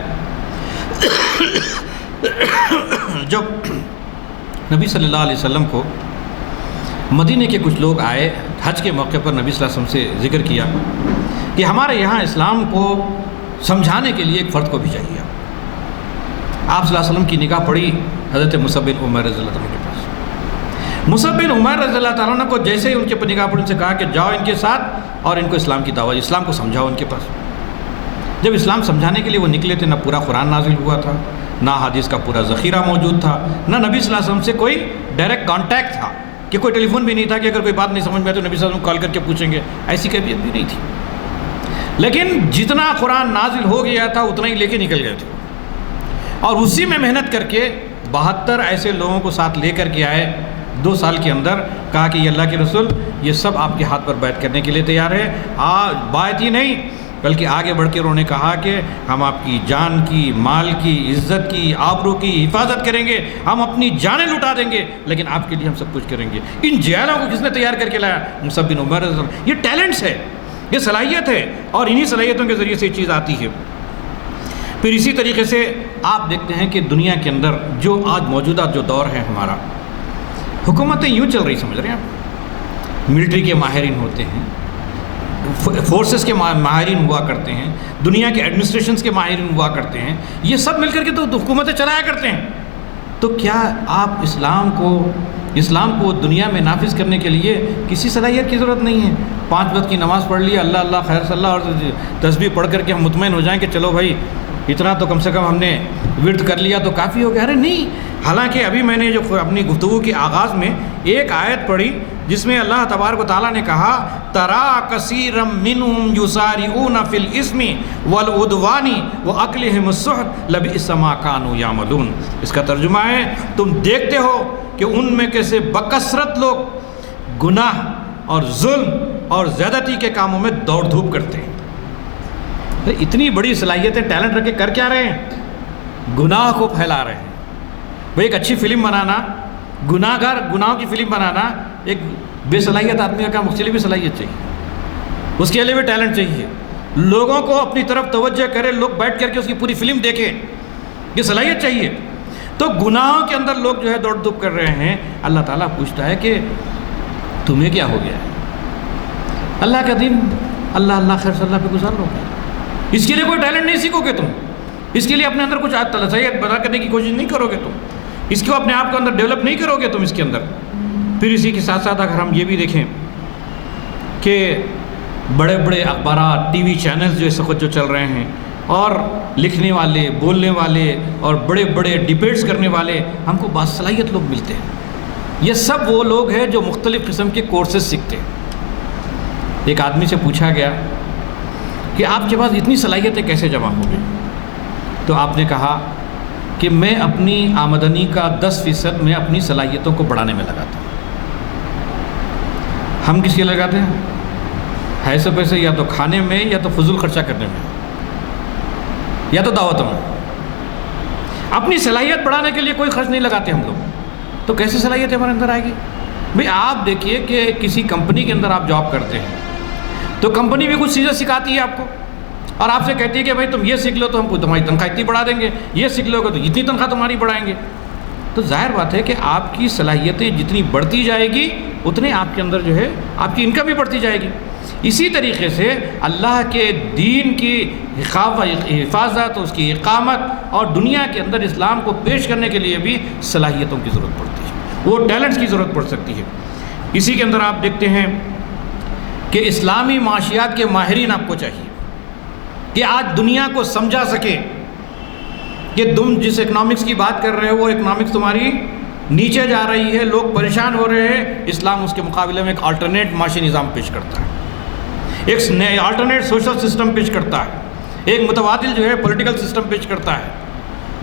جب نبی صلی اللہ علیہ وسلم کو مدینے کے کچھ لوگ آئے حج کے موقع پر، نبی صلی اللہ علیہ وسلم سے ذکر کیا کہ ہمارے یہاں اسلام کو سمجھانے کے لیے ایک فرد کو بھیجا گیا۔ آپ صلی اللہ علیہ وسلم کی نگاہ پڑی حضرت مصعب بن عمیر رضی اللہ عنہ کے پاس۔ مصعب بن عمیر رضی اللہ تعالیٰ عنہ کو جیسے ہی ان کے نگاہ پڑی، ان سے کہا کہ جاؤ ان کے ساتھ اور ان کو اسلام کی دعوت، اسلام کو سمجھاؤ ان کے پاس۔ جب اسلام سمجھانے کے لیے وہ نکلے تھے، نہ پورا قرآن نازل ہوا تھا، نہ حدیث کا پورا ذخیرہ موجود تھا، نہ نبی صلی اللہ علیہ وسلم سے کوئی ڈائریکٹ کانٹیکٹ تھا کہ کوئی ٹیلی فون بھی نہیں تھا کہ اگر کوئی بات نہیں سمجھ میں آئے تو نبی صلی اللہ علیہ وسلم کال کر کے پوچھیں گے، ایسی کیفیت بھی نہیں تھی۔ لیکن جتنا قرآن نازل ہو گیا تھا اتنا ہی لے کے نکل گئے تھے، اور اسی میں محنت کر کے 72 ایسے لوگوں کو ساتھ لے کر کے آئے 2 سال کے اندر۔ کہا کہ یہ اللہ کے رسول یہ سب آپ کے ہاتھ پر بیعت کرنے کے لیے تیار ہے۔ بیعت ہی نہیں بلکہ آگے بڑھ کے انہوں نے کہا کہ ہم آپ کی جان کی، مال کی، عزت کی، آبرو کی حفاظت کریں گے، ہم اپنی جانیں لٹا دیں گے، لیکن آپ کے لیے ہم سب کچھ کریں گے۔ ان جیلوں کو کس نے تیار کر کے لایا؟ مصعب بن عمیر۔ یہ ٹیلنٹس ہے، یہ صلاحیت ہے، اور انہی صلاحیتوں کے ذریعے سے یہ چیز آتی ہے۔ پھر اسی طریقے سے آپ دیکھتے ہیں کہ دنیا کے اندر جو آج موجودہ جو دور ہے ہمارا، حکومتیں یوں چل رہی، سمجھ رہے ہیں آپ، ملٹری کے ماہرین ہوتے ہیں، فورسز کے ماہرین ہوا کرتے ہیں، دنیا کے ایڈمنسٹریشنز کے ماہرین ہوا کرتے ہیں، یہ سب مل کر کے تو حکومتیں چلایا کرتے ہیں۔ تو کیا آپ اسلام کو دنیا میں نافذ کرنے کے لیے کسی صلاحیت کی ضرورت نہیں ہے؟ 5 وقت کی نماز پڑھ لی، اللہ اللہ خیر صلی اللہ، اور تسبیح پڑھ کر کے ہم مطمئن ہو جائیں کہ چلو بھائی اتنا تو کم سے کم ہم نے ورد کر لیا تو کافی ہو گیا؟ ارے نہیں، حالانکہ ابھی میں نے جو اپنی گفتگو کے آغاز میں ایک آیت پڑھی جس میں اللہ تبارک و تعالیٰ نے کہا ترا کثیرا منہم یسارعون فی الاسم والعدوان واکلہم السحت لبئس ما کانوا یعملون۔ اس کا ترجمہ ہے تم دیکھتے ہو کہ ان میں کیسے بکثرت لوگ گناہ اور ظلم اور زیادتی کے کاموں میں دوڑ دھوپ کرتے ہیں۔ اتنی بڑی صلاحیتیں ٹیلنٹ رکھ کے کر کیا رہے ہیں؟ گناہ کو پھیلا رہے ہیں۔ بھئی ایک اچھی فلم بنانا، گناہوں کی فلم بنانا ایک بے صلاحیت آدمی کا کام، اس کے لیے بھی صلاحیت چاہیے، اس کے لیے بھی ٹیلنٹ چاہیے، لوگوں کو اپنی طرف توجہ کرے، لوگ بیٹھ کر کے اس کی پوری فلم دیکھیں، یہ صلاحیت چاہیے۔ تو گناہوں کے اندر لوگ جو ہے دوڑ دھوپ کر رہے ہیں، اللہ تعالیٰ پوچھتا ہے کہ تمہیں کیا ہو گیا ہے؟ اللہ کا دین اللہ اللہ خیر صلی اللہ پہ گزار لو، اس کے لیے کوئی ٹیلنٹ نہیں سیکھو گے تم، اس کے لیے اپنے اندر کچھ صلاحیت بنا کرنے کی کوشش نہیں کرو گے تم، اس کو اپنے آپ کو اندر ڈیولپ نہیں کرو گے تم اس کے اندر۔ پھر اسی کے ساتھ ساتھ اگر ہم یہ بھی دیکھیں کہ بڑے بڑے اخبارات، ٹی وی چینلز جو اس وقت جو چل رہے ہیں، اور لکھنے والے، بولنے والے، اور بڑے بڑے ڈیبیٹس کرنے والے، ہم کو باصلاحیت لوگ ملتے ہیں۔ یہ سب وہ لوگ ہیں جو مختلف قسم کے کورسز سیکھتے ہیں۔ ایک آدمی سے پوچھا گیا کہ آپ کے پاس اتنی صلاحیتیں کیسے جمع ہو گئی؟ تو آپ نے کہا کہ میں اپنی آمدنی کا 10% میں اپنی صلاحیتوں کو بڑھانے میں لگاتا ہوں. ہم کس کے لگاتے ہیں؟ ایسے پیسے یا تو کھانے میں یا تو فضول خرچہ کرنے میں یا تو دعوتوں میں. اپنی صلاحیت بڑھانے کے لیے کوئی خرچ نہیں لگاتے ہم لوگ. تو کیسے صلاحیت ہمارے اندر آئے گی؟ بھئی آپ دیکھیے کہ کسی کمپنی کے اندر آپ جاب کرتے ہیں تو کمپنی بھی کچھ چیزیں سکھاتی ہے آپ کو اور آپ سے کہتی ہے کہ بھائی تم یہ سیکھ لو تو ہم کو تمہاری تنخواہ اتنی بڑھا دیں گے، یہ سیکھ لو گے تو اتنی تنخواہ تمہاری بڑھائیں گے. تو ظاہر بات ہے کہ آپ کی صلاحیتیں جتنی بڑھتی جائے گی اتنے آپ کے اندر جو ہے آپ کی انکم بھی بڑھتی جائے گی. اسی طریقے سے اللہ کے دین کی حفاظت، اس کی اقامت اور دنیا کے اندر اسلام کو پیش کرنے کے لیے بھی صلاحیتوں کی ضرورت پڑتی ہے، وہ ٹیلنٹس کی ضرورت پڑ سکتی ہے. اسی کے اندر آپ دیکھتے ہیں کہ اسلامی معاشیات کے ماہرین آپ کو چاہیے کہ آج دنیا کو سمجھا سکے کہ تم جس اکنامکس کی بات کر رہے ہو وہ اکنامکس تمہاری نیچے جا رہی ہے، لوگ پریشان ہو رہے ہیں. اسلام اس کے مقابلے میں ایک آلٹرنیٹ معاشی نظام پیش کرتا ہے، ایک نئے آلٹرنیٹ سوشل سسٹم پیش کرتا ہے، ایک متبادل جو ہے پولیٹیکل سسٹم پیش کرتا ہے.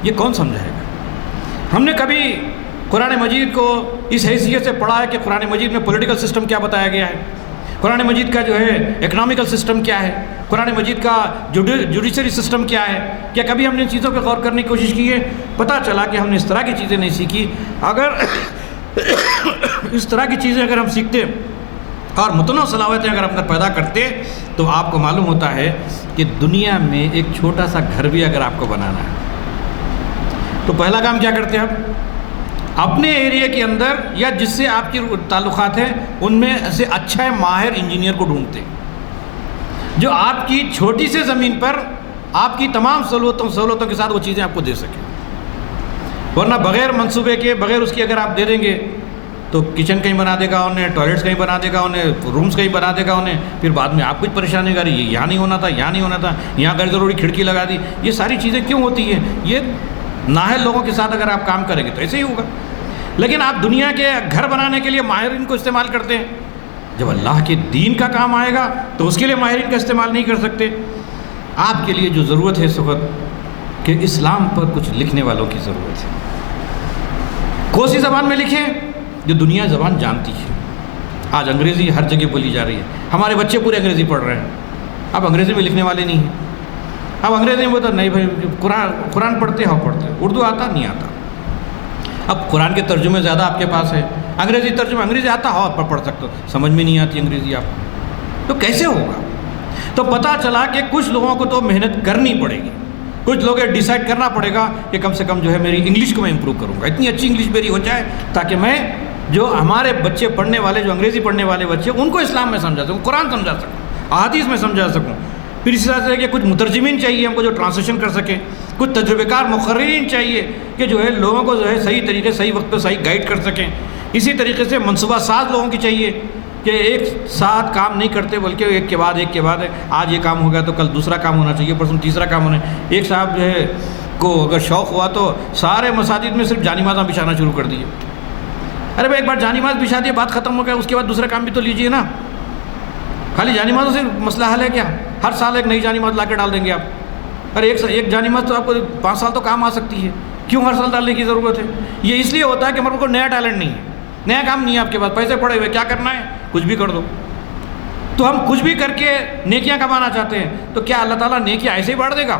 یہ کون سمجھائے گا؟ ہم نے کبھی قرآن مجید کو اس حیثیت سے پڑھا ہے کہ قرآن مجید میں پولیٹیکل سسٹم کیا بتایا گیا ہے، قرآن مجید کا جو ہے اکنامیکل سسٹم کیا ہے، قرآن مجید کا جوڈیشری سسٹم کیا ہے؟ کیا کبھی ہم نے ان چیزوں پہ غور کرنے کی کوشش کی ہے؟ پتہ چلا کہ ہم نے اس طرح کی چیزیں نہیں سیکھی. اگر اس طرح کی چیزیں اگر ہم سیکھتے اور متنوع صلاحیتیں اگر اندر پیدا کرتے تو آپ کو معلوم ہوتا ہے کہ دنیا میں ایک چھوٹا سا گھر بھی اگر آپ کو بنانا ہے تو پہلا کام کیا کرتے ہیں آپ؟ اپنے ایریا کے اندر یا جس سے آپ کی تعلقات ہیں ان میں سے اچھا ماہر انجینئر کو ڈھونڈتے جو آپ کی چھوٹی سے زمین پر آپ کی تمام سہولتوں کے ساتھ وہ چیزیں آپ کو دے سکیں. ورنہ بغیر منصوبے کے، بغیر اس کی اگر آپ دے دیں گے تو کچن کہیں بنا دے گا انہیں، ٹوائلٹس کہیں بنا دے گا انہیں، رومز کہیں بنا دے گا انہیں، پھر بعد میں آپ کچھ پریشانی کر رہی ہے یہاں نہیں ہونا تھا، یہاں نہیں ہونا تھا، یہاں غیر ضروری کھڑکی لگا دی. یہ ساری چیزیں کیوں ہوتی ہیں؟ یہ نااہل لوگوں کے ساتھ اگر آپ کام کریں گے تو ایسے ہی ہوگا. لیکن آپ دنیا کے گھر بنانے کے لیے ماہرین کو استعمال کرتے ہیں، جب اللہ کے دین کا کام آئے گا تو اس کے لیے ماہرین کا استعمال نہیں کر سکتے. آپ کے لیے جو ضرورت ہے اس وقت کہ اسلام پر کچھ لکھنے والوں کی ضرورت ہے. کوسی زبان میں لکھیں جو دنیا زبان جانتی ہے. آج انگریزی ہر جگہ بولی جا رہی ہے، ہمارے بچے پورے انگریزی پڑھ رہے ہیں. اب انگریزی میں لکھنے والے نہیں ہیں. اب انگریزی میں بولتا نہیں بھائی قرآن پڑھتے ہو پڑھتے، اردو آتا نہیں آتا. اب قرآن کے ترجمے زیادہ آپ کے پاس ہے، انگریزی ترجمہ انگریزی آتا ہو آپ پڑھ سکتے ہو، سمجھ میں نہیں آتی انگریزی آپ تو کیسے ہوگا؟ تو پتہ چلا کہ کچھ لوگوں کو تو محنت کرنی پڑے گی، کچھ لوگ ڈیسائیڈ کرنا پڑے گا کہ کم سے کم جو ہے میری انگلش کو میں امپروو کروں گا، اتنی اچھی انگلش میری ہو جائے تاکہ میں جو ہمارے بچے پڑھنے والے، جو انگریزی پڑھنے والے بچے ان کو اسلام میں سمجھا سکوں، قرآن سمجھا سکوں، احادیث میں سمجھا سکوں. پھر اس طرح سے کہ کچھ مترجمین چاہیے ہم کو جو ٹرانسلیشن کر سکیں، کچھ تجربے کار مقررین چاہیے کہ جو ہے لوگوں کو جو ہے صحیح طریقے صحیح وقت پہ صحیح گائیڈ کر سکیں. اسی طریقے سے منصوبہ ساز لوگوں کی چاہیے کہ ایک ساتھ کام نہیں کرتے بلکہ ایک کے بعد آج یہ کام ہو گیا تو کل دوسرا کام ہونا چاہیے، پرسوں تیسرا کام ہونا ہے. ایک صاحب جو ہے کو اگر شوق ہوا تو سارے مساجد میں صرف جانمازاں بچھانا شروع کر دیے. ارے بھائی ایک بار جانماز بچھا دیے بات ختم ہو گیا، اس کے بعد دوسرا کام بھی تو لیجیے نا. خالی جانمازوں سے مسئلہ حل ہے کیا؟ ہر سال ایک نئی جانماز لا کے ڈال دیں گے آپ. ارے ایک جانماز تو آپ کو 5 سال تو کام آ سکتی ہے، کیوں ہر سال ڈالنے کی ضرورت ہے؟ یہ اس لیے ہوتا ہے کہ ہمارے کو نیا ٹیلنٹ نہیں ہے، نیا کام نہیں ہے آپ کے پاس، پیسے پڑے ہوئے کیا کرنا ہے؟ کچھ بھی کر دو. تو ہم کچھ بھی کر کے نیکیاں کمانا چاہتے ہیں تو کیا اللہ تعالیٰ نیکیاں ایسے ہی بانٹ دے گا؟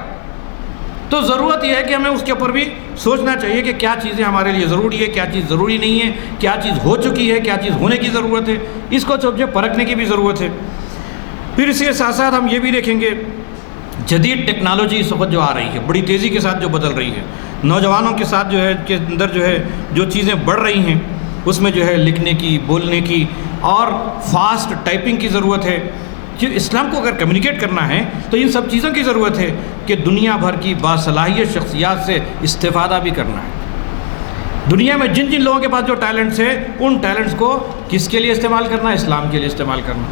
تو ضرورت یہ ہے کہ ہمیں اس کے اوپر بھی سوچنا چاہیے کہ کیا چیزیں ہمارے لیے ضروری ہے، کیا چیز ضروری نہیں ہے، کیا چیز ہو چکی ہے، کیا چیز ہونے کی ضرورت ہے. اس کو جو پرکھنے کی بھی ضرورت ہے. پھر اس کے ساتھ ساتھ ہم یہ بھی دیکھیں گے جدید ٹیکنالوجی اس وقت جو آ رہی ہے بڑی تیزی کے ساتھ جو بدل رہی ہے، نوجوانوں کے ساتھ جو ہے کے اندر جو ہے جو چیزیں بڑھ رہی ہیں اس میں جو ہے لکھنے کی، بولنے کی اور فاسٹ ٹائپنگ کی ضرورت ہے. کہ اسلام کو اگر کمیونیکیٹ کرنا ہے تو ان سب چیزوں کی ضرورت ہے کہ دنیا بھر کی باصلاحیت شخصیات سے استفادہ بھی کرنا ہے. دنیا میں جن جن لوگوں کے پاس جو ٹیلنٹس ہیں ان ٹیلنٹس کو کس کے لیے استعمال کرنا ہے؟ اسلام کے لیے استعمال کرنا.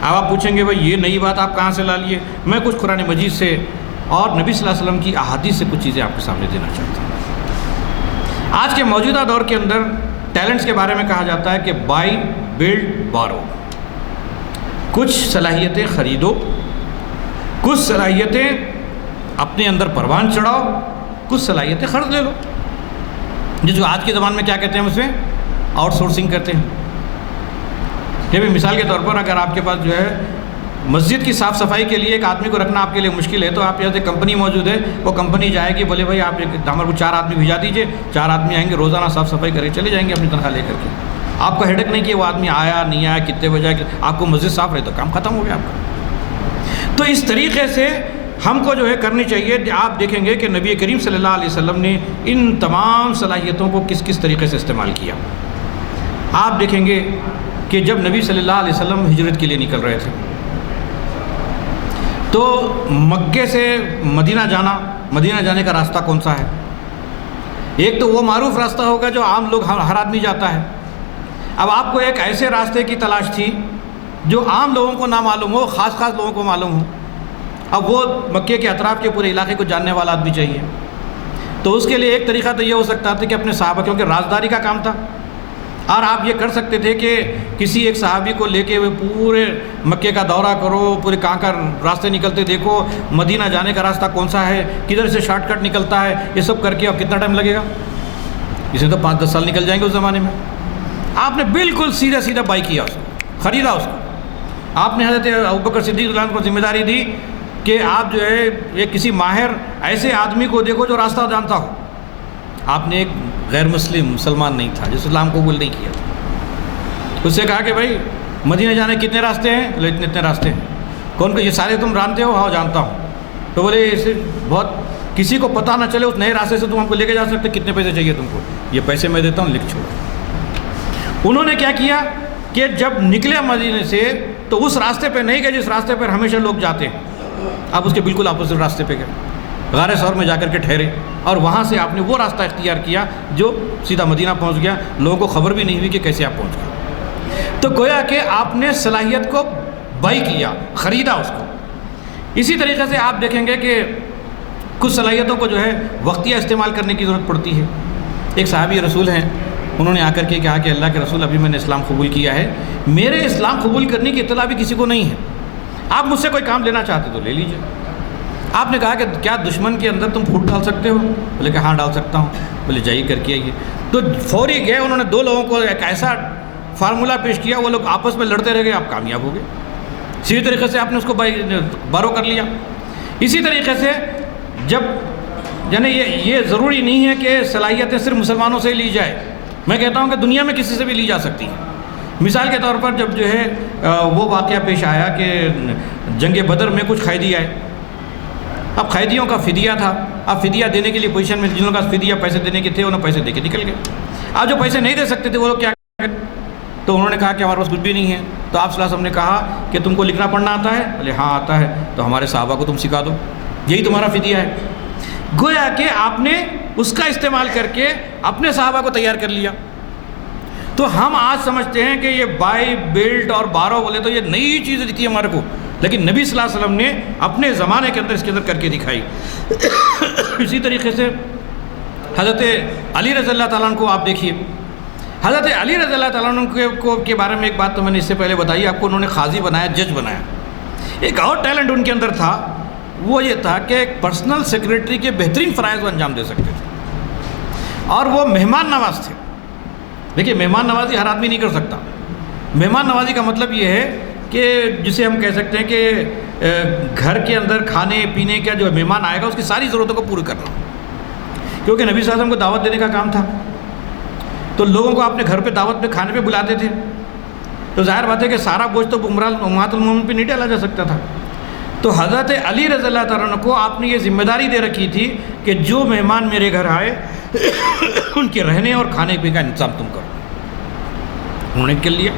اب آپ پوچھیں گے بھائی یہ نئی بات آپ کہاں سے لا لیے؟ میں کچھ قرآن مجید سے اور نبی صلی اللہ علیہ وسلم کی احادیث سے کچھ چیزیں آپ کے سامنے دینا چاہتا ہوں. آج کے موجودہ دور کے اندر ٹیلنٹس کے بارے میں کہا جاتا ہے کہ بائی، بلڈ، بارو. کچھ صلاحیتیں خریدو، کچھ صلاحیتیں اپنے اندر پروان چڑھاؤ کچھ صلاحیتیں قرض لے لو، جس کو آج کے زمانے میں کیا کہتے ہیں، اس میں آؤٹ سورسنگ کرتے ہیں. کہ بھی مثال کے طور پر اگر آپ کے پاس جو ہے مسجد کی صاف صفائی کے لیے ایک آدمی کو رکھنا آپ کے لیے مشکل ہے، تو آپ یہاں سے کمپنی موجود ہے، وہ کمپنی جائے گی، بولے بھائی آپ ہمارے کو 4 آدمی بھیجا دیجیے، 4 آدمی آئیں گے، روزانہ صاف صفائی کرے چلے جائیں گے اپنی تنخواہ لے کر کے. آپ کو ہیڈک نہیں کہ وہ آدمی آیا نہیں آیا، کتنے بجے آیا، آپ کو مسجد صاف رہے تو کام ختم ہو گیا آپ کا. تو اس طریقے سے ہم کو جو ہے کرنی چاہیے. آپ دیکھیں گے کہ نبی کریم صلی اللہ علیہ وسلم نے ان تمام صلاحیتوں کو کس کس طریقے سے استعمال کیا. آپ دیکھیں گے کہ جب نبی صلی اللہ علیہ وسلم ہجرت کے لیے نکل رہے تھے تو مکے سے مدینہ جانے کا راستہ کون سا ہے؟ ایک تو وہ معروف راستہ ہوگا جو عام لوگ ہر آدمی جاتا ہے. اب آپ کو ایک ایسے راستے کی تلاش تھی جو عام لوگوں کو نہ معلوم ہو، خاص لوگوں کو معلوم ہو. اب وہ مکے کے اطراف کے پورے علاقے کو جاننے والا آدمی چاہیے. تو اس کے لیے ایک طریقہ تو یہ ہو سکتا تھا کہ اپنے صحابہ، کیونکہ رازداری کا کام تھا، اور آپ یہ کر سکتے تھے کہ کسی ایک صحابی کو لے کے پورے مکے کا دورہ کرو، پورے کہاں کا راستے نکلتے دیکھو، مدینہ جانے کا راستہ کون سا ہے، کدھر سے شارٹ کٹ نکلتا ہے، یہ سب کر کے اب کتنا ٹائم لگے گا؟ اس میں تو 5-10 سال نکل جائیں گے اس زمانے میں. آپ نے بالکل سیدھا بائی کیا، اس کو خریدا. اس کو آپ نے حضرت ابوبکر صدیق رضی اللہ عنہ کو ذمہ داری دی کہ آپ جو ہے ایک کسی ماہر ایسے آدمی کو دیکھو جو راستہ جانتا ہو. آپ نے ایک غیر مسلمان نہیں تھا جس اسلام کو قبول نہیں کیا تھا، اس سے کہا کہ بھائی مدینہ جانے کتنے راستے ہیں؟ بولے اتنے راستے ہیں. کون کو یہ سارے تم جانتے ہو؟ ہاں جانتا ہوں. تو بولے اسے بہت کسی کو پتہ نہ چلے اس نئے راستے سے تم ہم کو لے کے جا سکتے، کتنے پیسے چاہیے تم کو؟ یہ پیسے میں دیتا ہوں، لکھ چھوڑو. انہوں نے کیا کیا کہ جب نکلے مدینے سے تو اس راستے پہ نہیں گئے جس راستے پر ہمیشہ لوگ جاتے ہیں. آپ اس کے بالکل اپوزٹ راستے پہ گئے، غار ثور میں جا کر کے ٹھہرے، اور وہاں سے آپ نے وہ راستہ اختیار کیا جو سیدھا مدینہ پہنچ گیا. لوگوں کو خبر بھی نہیں ہوئی کہ کیسے آپ پہنچ گئے. تو گویا کہ آپ نے صلاحیت کو بائی کیا، خریدا اس کو. اسی طریقے سے آپ دیکھیں گے کہ کچھ صلاحیتوں کو جو ہے وقتیہ استعمال کرنے کی ضرورت پڑتی ہے. ایک صحابی رسول ہیں، انہوں نے آ کر کے کہا کہ اللہ کے رسول ابھی میں نے اسلام قبول کیا ہے، میرے اسلام قبول کرنے کی اطلاع بھی کسی کو نہیں ہے، آپ مجھ سے کوئی کام لینا چاہتے تو لے لیجئے. آپ نے کہا کہ کیا دشمن کے اندر تم پھوٹ ڈال سکتے ہو؟ بولے کہ ہاں ڈال سکتا ہوں. بولے جائیے کر کے آئیے. تو فوری گئے، انہوں نے 2 لوگوں کو ایک ایسا فارمولہ پیش کیا، وہ لوگ آپس میں لڑتے رہ گئے، آپ کامیاب ہو گئے. اسی طریقے سے آپ نے اس کو بارو کر لیا. اسی طریقے سے جب یعنی یہ ضروری نہیں ہے کہ صلاحیتیں صرف مسلمانوں سے لی جائے، میں کہتا ہوں کہ دنیا میں کسی سے بھی لی جا سکتی ہیں. مثال کے طور پر جب جو ہے وہ واقعہ پیش آیا کہ جنگ بدر میں کچھ قیدی آئے. اب قیدیوں کا فدیہ تھا، اب فدیہ دینے کے لیے پوزیشن میں جن لوگوں کا فدیہ پیسے دینے کے تھے انہوں نے پیسے دے کے نکل گئے. اب جو پیسے نہیں دے سکتے تھے وہ لوگ کیا کریں؟ تو انہوں نے کہا کہ ہمارے پاس کچھ بھی نہیں ہے. تو آپ صلی اللہ علیہ وسلم نے کہا کہ تم کو لکھنا پڑھنا آتا ہے؟ بولے ہاں آتا ہے. تو ہمارے صحابہ کو تم سکھا دو، یہی تمہارا فدیہ ہے. گویا کہ آپ نے اس کا استعمال کر کے اپنے صحابہ کو تیار کر لیا. تو ہم آج سمجھتے ہیں کہ یہ بائی بلٹ اور بارو بولے تو یہ نئی چیزیں دکھی ہمارے کو، لیکن نبی صلی اللہ علیہ وسلم نے اپنے زمانے کے اندر اس کے اندر کر کے دکھائی. اسی طریقے سے حضرت علی رضی اللہ تعالیٰ عنہ کو آپ دیکھیے. حضرت علی رضی اللہ تعالیٰ عنہ کے بارے میں ایک بات تو میں نے اس سے پہلے بتائی آپ کو، انہوں نے قاضی بنایا، جج بنایا. ایک اور ٹیلنٹ ان کے اندر تھا، وہ یہ تھا کہ ایک پرسنل سیکریٹری کے بہترین فرائض کو انجام دے سکتے تھے، اور وہ مہمان نواز تھے. دیکھیے مہمان نوازی ہر آدمی نہیں کر سکتا. مہمان نوازی کا مطلب یہ ہے کہ جسے ہم کہہ سکتے ہیں کہ گھر کے اندر کھانے پینے کا جو مہمان آئے گا اس کی ساری ضرورتوں کو پوری کرنا، کیونکہ نبی صلی اللہ علیہ وسلم کو دعوت دینے کا کام تھا. تو لوگوں کو اپنے گھر پہ دعوت پہ کھانے پہ بلاتے تھے، تو ظاہر بات ہے کہ سارا گوشت تو امہات المومنین پہ نہیں ڈالا جا سکتا تھا. تو حضرت علی رضی اللہ تعالیٰ عنہ کو آپ نے یہ ذمہ داری دے رکھی تھی کہ جو مہمان میرے گھر آئے ان کے رہنے اور کھانے پینے کا انتظام تم کرو. انہوں نے کر لیا.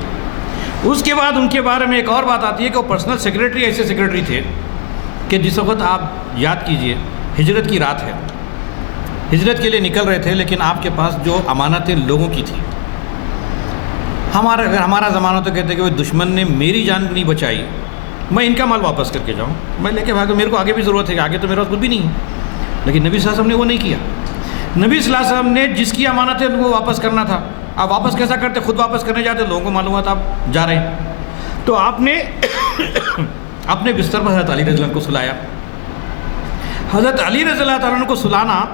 اس کے بعد ان کے بارے میں ایک اور بات آتی ہے کہ وہ پرسنل سیکریٹری ایسے سیکریٹری تھے کہ جس وقت آپ یاد کیجئے ہجرت کی رات ہے، ہجرت کے لیے نکل رہے تھے، لیکن آپ کے پاس جو امانتیں لوگوں کی تھیں، ہمارا زمانہ تو کہتے ہیں کہ وہ دشمن نے میری جان نہیں بچائی، میں ان کا مال واپس کر کے جاؤں، میں لے کے بھاگا، میرے کو آگے بھی ضرورت ہے، آگے تو میرے پاس کچھ بھی نہیں ہے. لیکن نبی صلی اللہ علیہ وسلم نے وہ نہیں کیا. نبی صلی اللہ علیہ وسلم نے جس کی امانت ہے وہ واپس کرنا تھا. آپ واپس کیسا کرتے؟ خود واپس کرنے جاتے، لوگوں کو معلوم تھا آپ جا رہے ہیں. تو آپ نے اپنے بستر پر حضرت علی رضی اللہ عنہ کو سلایا. حضرت علی رضی اللہ تعالیٰ عنہ کو سلانا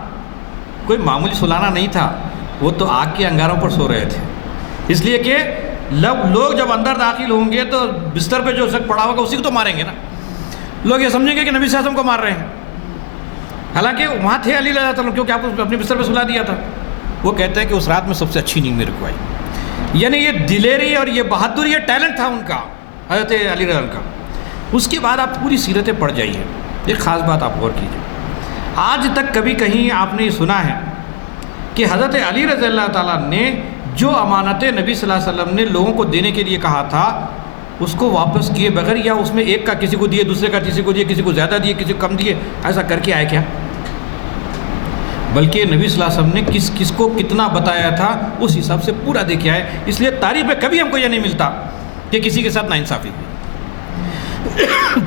کوئی معمولی سلانا نہیں تھا، وہ تو آگ کے انگاروں پر سو رہے تھے، اس لیے کہ لوگ جب اندر داخل ہوں گے تو بستر پہ جو شخص پڑا ہوگا اسی کو تو ماریں گے نا، لوگ یہ سمجھیں گے کہ نبی صلی اللہ علیہ وسلم کو مار رہے ہیں، حالانکہ وہاں تھے علی رضی اللہ عنہ، کیونکہ آپ اپنے بستر پہ سلا دیا تھا۔ وہ کہتے ہیں کہ اس رات میں سب سے اچھی نیند میرے کو آئی، یعنی یہ دلیری اور یہ بہادری، یہ ٹیلنٹ تھا ان کا، حضرت علی رضی اللہ عنہ کا۔ اس کے بعد آپ پوری سیرتیں پڑھ جائیے، ایک خاص بات آپ غور کیجیے، آج تک کبھی کہیں آپ نے یہ سنا ہے کہ حضرت علی رضی اللہ تعالیٰ نے جو امانتیں نبی صلی اللہ علیہ وسلم نے لوگوں کو دینے کے لیے کہا تھا اس کو واپس کیے بغیر، یا اس میں ایک کا کسی کو دیے، دوسرے کا کسی کو دیے، کسی کو زیادہ دیے، کسی کو کم دیے، ایسا کر کے آئے کیا؟ بلکہ نبی صلی اللہ علیہ وسلم نے کس کو کتنا بتایا تھا اس حساب سے پورا دیکھے آئے۔ اس لیے تاریخ میں کبھی ہم کو یہ نہیں ملتا کہ کسی کے ساتھ ناانصافی ہوئی۔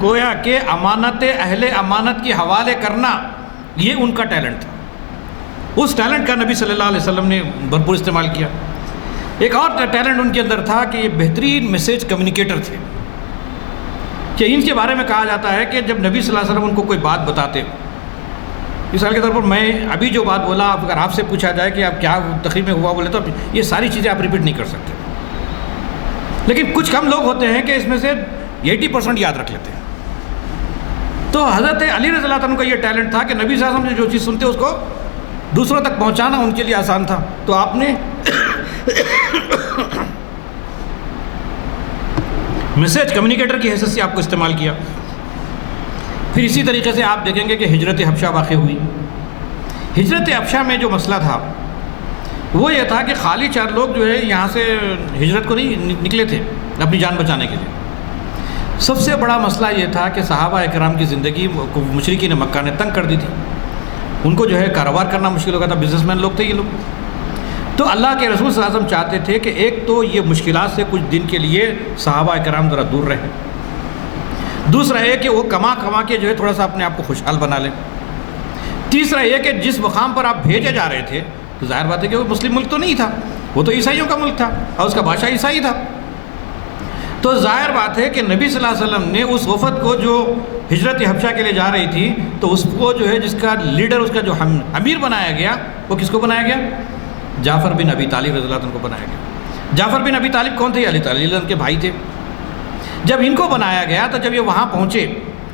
گویا کہ امانتیں اہل امانت کے حوالے کرنا یہ ان کا ٹیلنٹ تھا، اس ٹیلنٹ کا نبی صلی اللہ علیہ وسلم نے بھرپور استعمال کیا۔ ایک اور ٹیلنٹ ان کے اندر تھا کہ یہ بہترین میسیج کمیونیکیٹر تھے، کہ ان کے بارے میں کہا جاتا ہے کہ جب نبی صلی اللہ علیہ وسلم ان کو کوئی بات بتاتے، مثال کے طور پر میں ابھی جو بات بولا، اگر آپ سے پوچھا جائے کہ آپ کیا تقریر میں ہوا بولے تو یہ ساری چیزیں آپ ریپیٹ نہیں کر سکتے، لیکن کچھ کم لوگ ہوتے ہیں کہ اس میں سے 80% یاد رکھ لیتے ہیں۔ تو حضرت علی رضی اللہ عنہ کا یہ ٹیلنٹ تھا کہ نبی صلی اللہ علیہ وسلم جو چیز سنتے اس کو دوسروں تک پہنچانا ان کے لیے آسان تھا، تو آپ نے میسیج کمیونیکیٹر کی حیثیت سے آپ کو استعمال کیا۔ پھر اسی طریقے سے آپ دیکھیں گے کہ ہجرت حبشہ واقع ہوئی۔ ہجرت حبشہ میں جو مسئلہ تھا وہ یہ تھا کہ خالی 4 لوگ جو ہے یہاں سے ہجرت کو نہیں نکلے تھے اپنی جان بچانے کے لیے، سب سے بڑا مسئلہ یہ تھا کہ صحابہ اکرام کی زندگی کو مشرکین مکہ نے تنگ کر دی تھی، ان کو جو ہے کاروبار کرنا مشکل ہو گیا تھا، بزنس مین لوگ تھے یہ لوگ۔ تو اللہ کے رسول صلی اللہ علیہ وسلم چاہتے تھے کہ ایک تو یہ مشکلات سے کچھ دن کے لیے صحابہ اکرام ذرا دور رہیں، دوسرا یہ کہ وہ کما کے جو ہے تھوڑا سا اپنے آپ کو خوشحال بنا لیں، تیسرا یہ کہ جس مقام پر آپ بھیجے جا رہے تھے تو ظاہر بات ہے کہ وہ مسلم ملک تو نہیں تھا، وہ تو عیسائیوں کا ملک تھا اور اس کا بادشاہ عیسائی تھا۔ تو ظاہر بات ہے کہ نبی صلی اللہ علیہ وسلم نے اس وفد کو جو ہجرت حبشہ کے لیے جا رہی تھی تو اس کو جو ہے جس کا لیڈر، اس کا جو امیر بنایا گیا، وہ کس کو بنایا گیا؟ جعفر بن ابی طالب رضی اللہ عنہ کو بنایا گیا۔ جعفر بن ابی طالب کون تھے؟ علی عنہ کے بھائی تھے۔ جب ان کو بنایا گیا تو جب یہ وہاں پہنچے